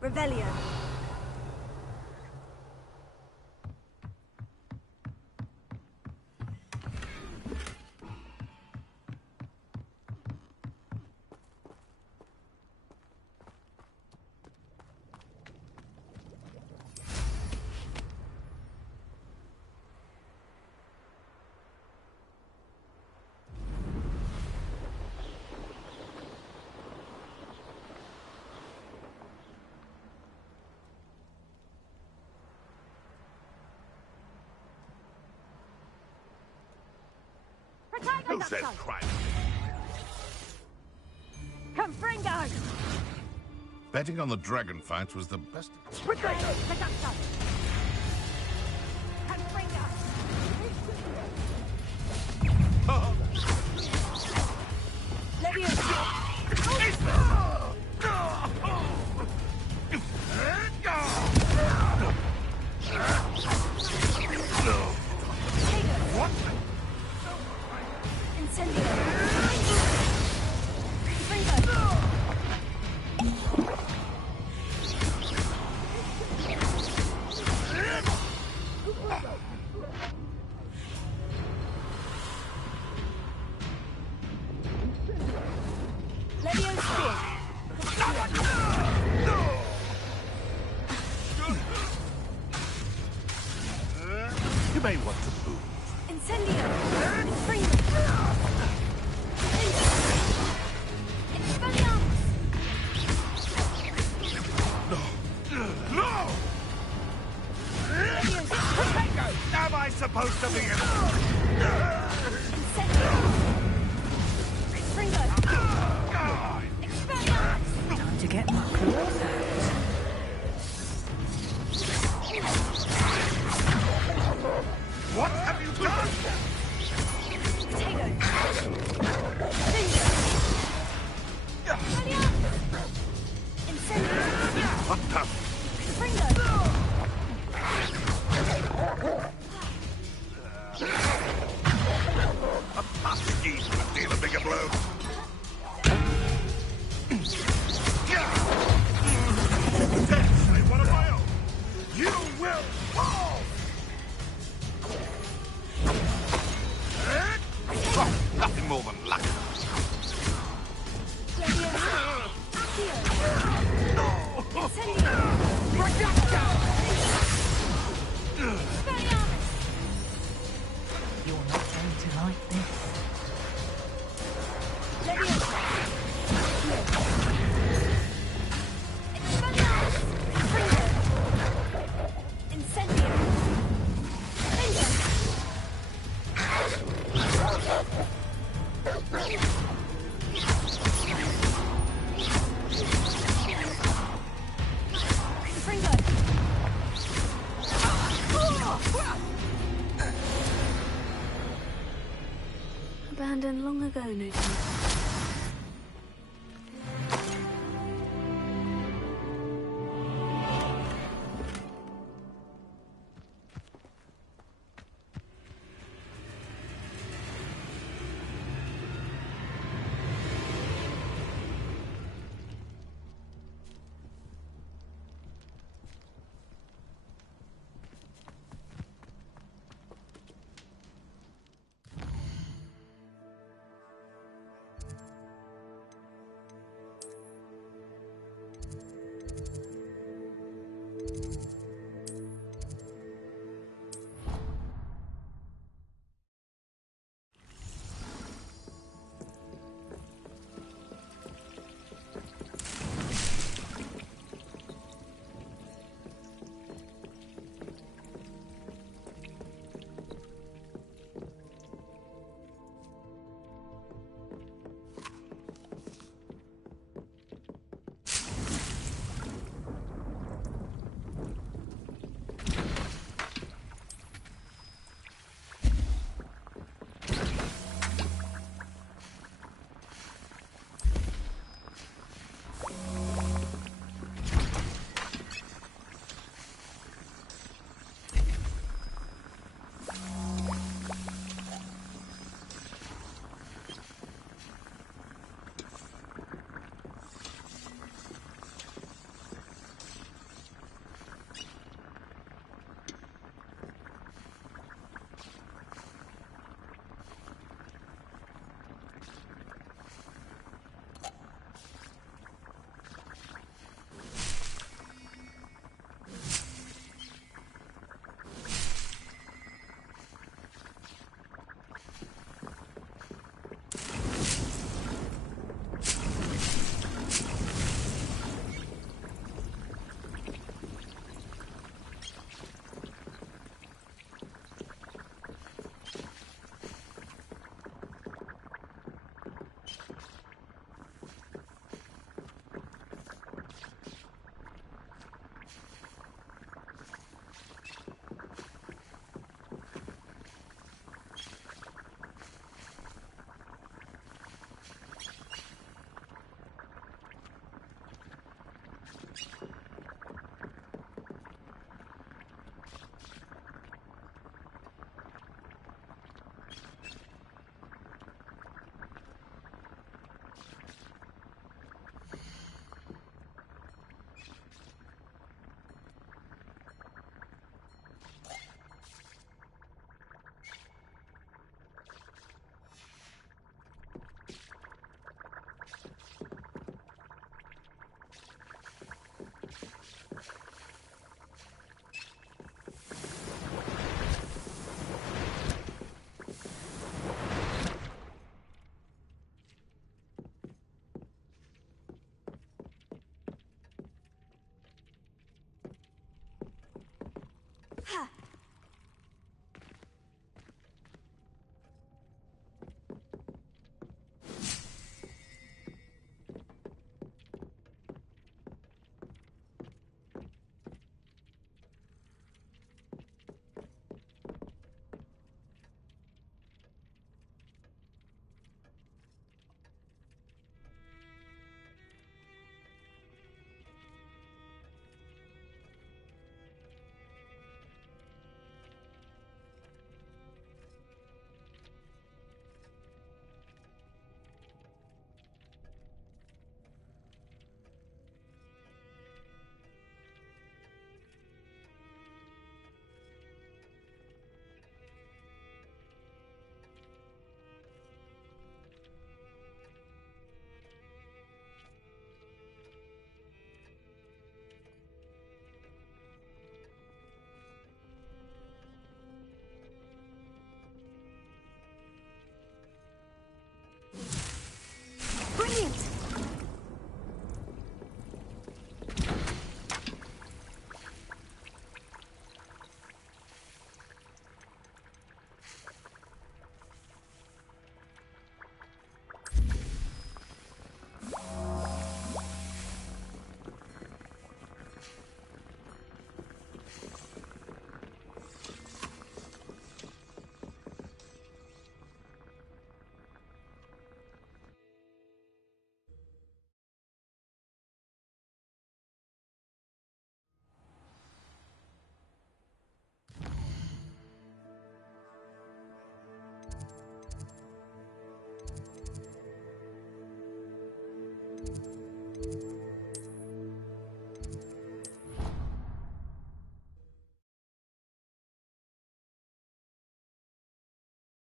Revelio. Who says crime? Confringo! Betting on the dragon fights was the best. Potato! Reducto! Confringo! Leviosa! What? Incendio! Confringo! You may want to move. Incendio! Confringo! Expelliarmus! No! Leviosa! Am I supposed to be in? Incendio! Confringo! Expelliarmus! Time to get my claws out. What have you done? Potato! Confringo! like this.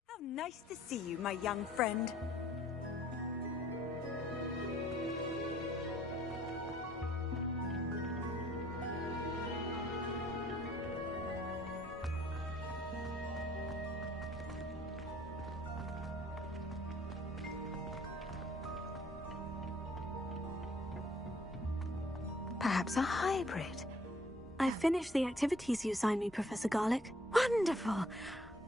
How nice to see you, my young friend. Perhaps a hybrid. I finished the activities you assigned me, Professor Garlick. Wonderful!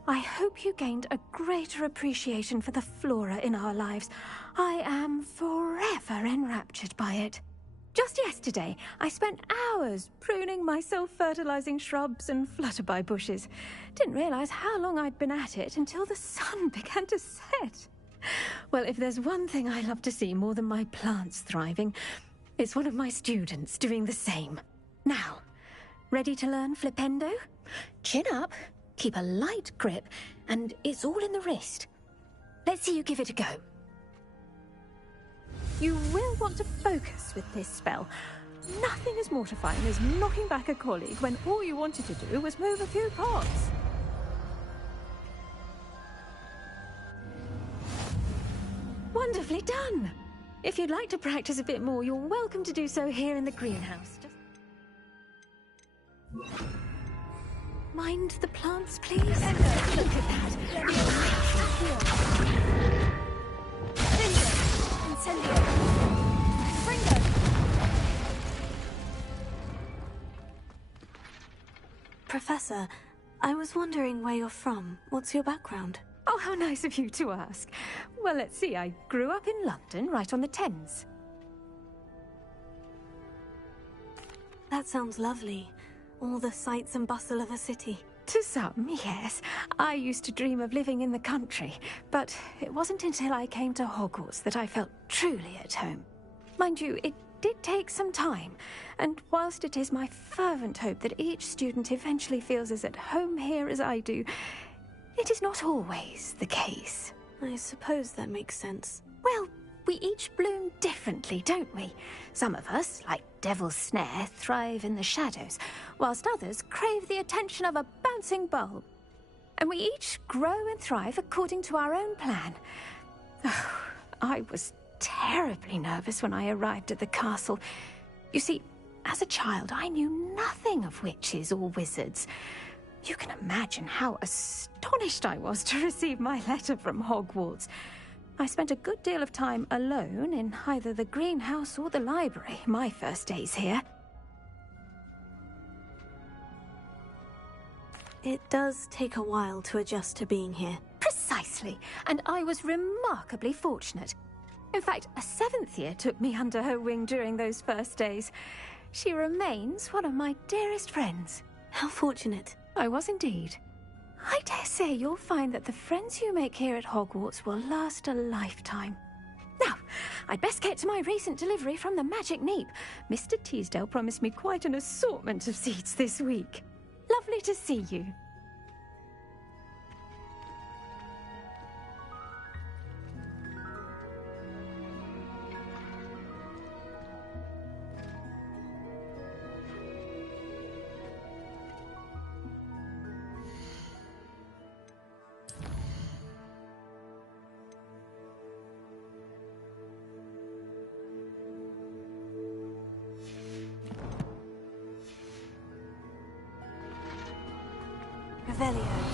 I hope you gained a greater appreciation for the flora in our lives. I am forever enraptured by it. Just yesterday, I spent hours pruning my self-fertilizing shrubs and flutterby bushes. Didn't realize how long I'd been at it until the sun began to set. Well, if there's one thing I love to see more than my plants thriving, it's one of my students doing the same. Now, ready to learn Flipendo? Chin up, keep a light grip, and it's all in the wrist. Let's see you give it a go. You will want to focus with this spell. Nothing as mortifying as knocking back a colleague when all you wanted to do was move a few pots. Wonderfully done! If you'd like to practice a bit more, you're welcome to do so here in the greenhouse. Mind the plants, please? Look at that! Incendio! Fringo! Professor, I was wondering where you're from. What's your background? Oh, how nice of you to ask. Well, let's see. I grew up in London, right on the Thames. That sounds lovely. All the sights and bustle of a city. To some, yes. I used to dream of living in the country, but it wasn't until I came to Hogwarts that I felt truly at home. Mind you, it did take some time, and whilst it is my fervent hope that each student eventually feels as at home here as I do, it is not always the case. I suppose that makes sense. Well, we each bloom differently, don't we? Some of us, like Devil's Snare, thrive in the shadows, whilst others crave the attention of a bouncing bulb. And we each grow and thrive according to our own plan. Oh, I was terribly nervous when I arrived at the castle. You see, as a child, I knew nothing of witches or wizards. You can imagine how astonished I was to receive my letter from Hogwarts. I spent a good deal of time alone in either the greenhouse or the library my first days here. It does take a while to adjust to being here. Precisely, and I was remarkably fortunate. In fact, a 7th year took me under her wing during those first days. She remains one of my dearest friends. How fortunate. I was indeed. I dare say you'll find that the friends you make here at Hogwarts will last a lifetime. Now, I'd best get to my recent delivery from the Magic Neep. Mr. Teasdale promised me quite an assortment of seeds this week. Lovely to see you. Revelio.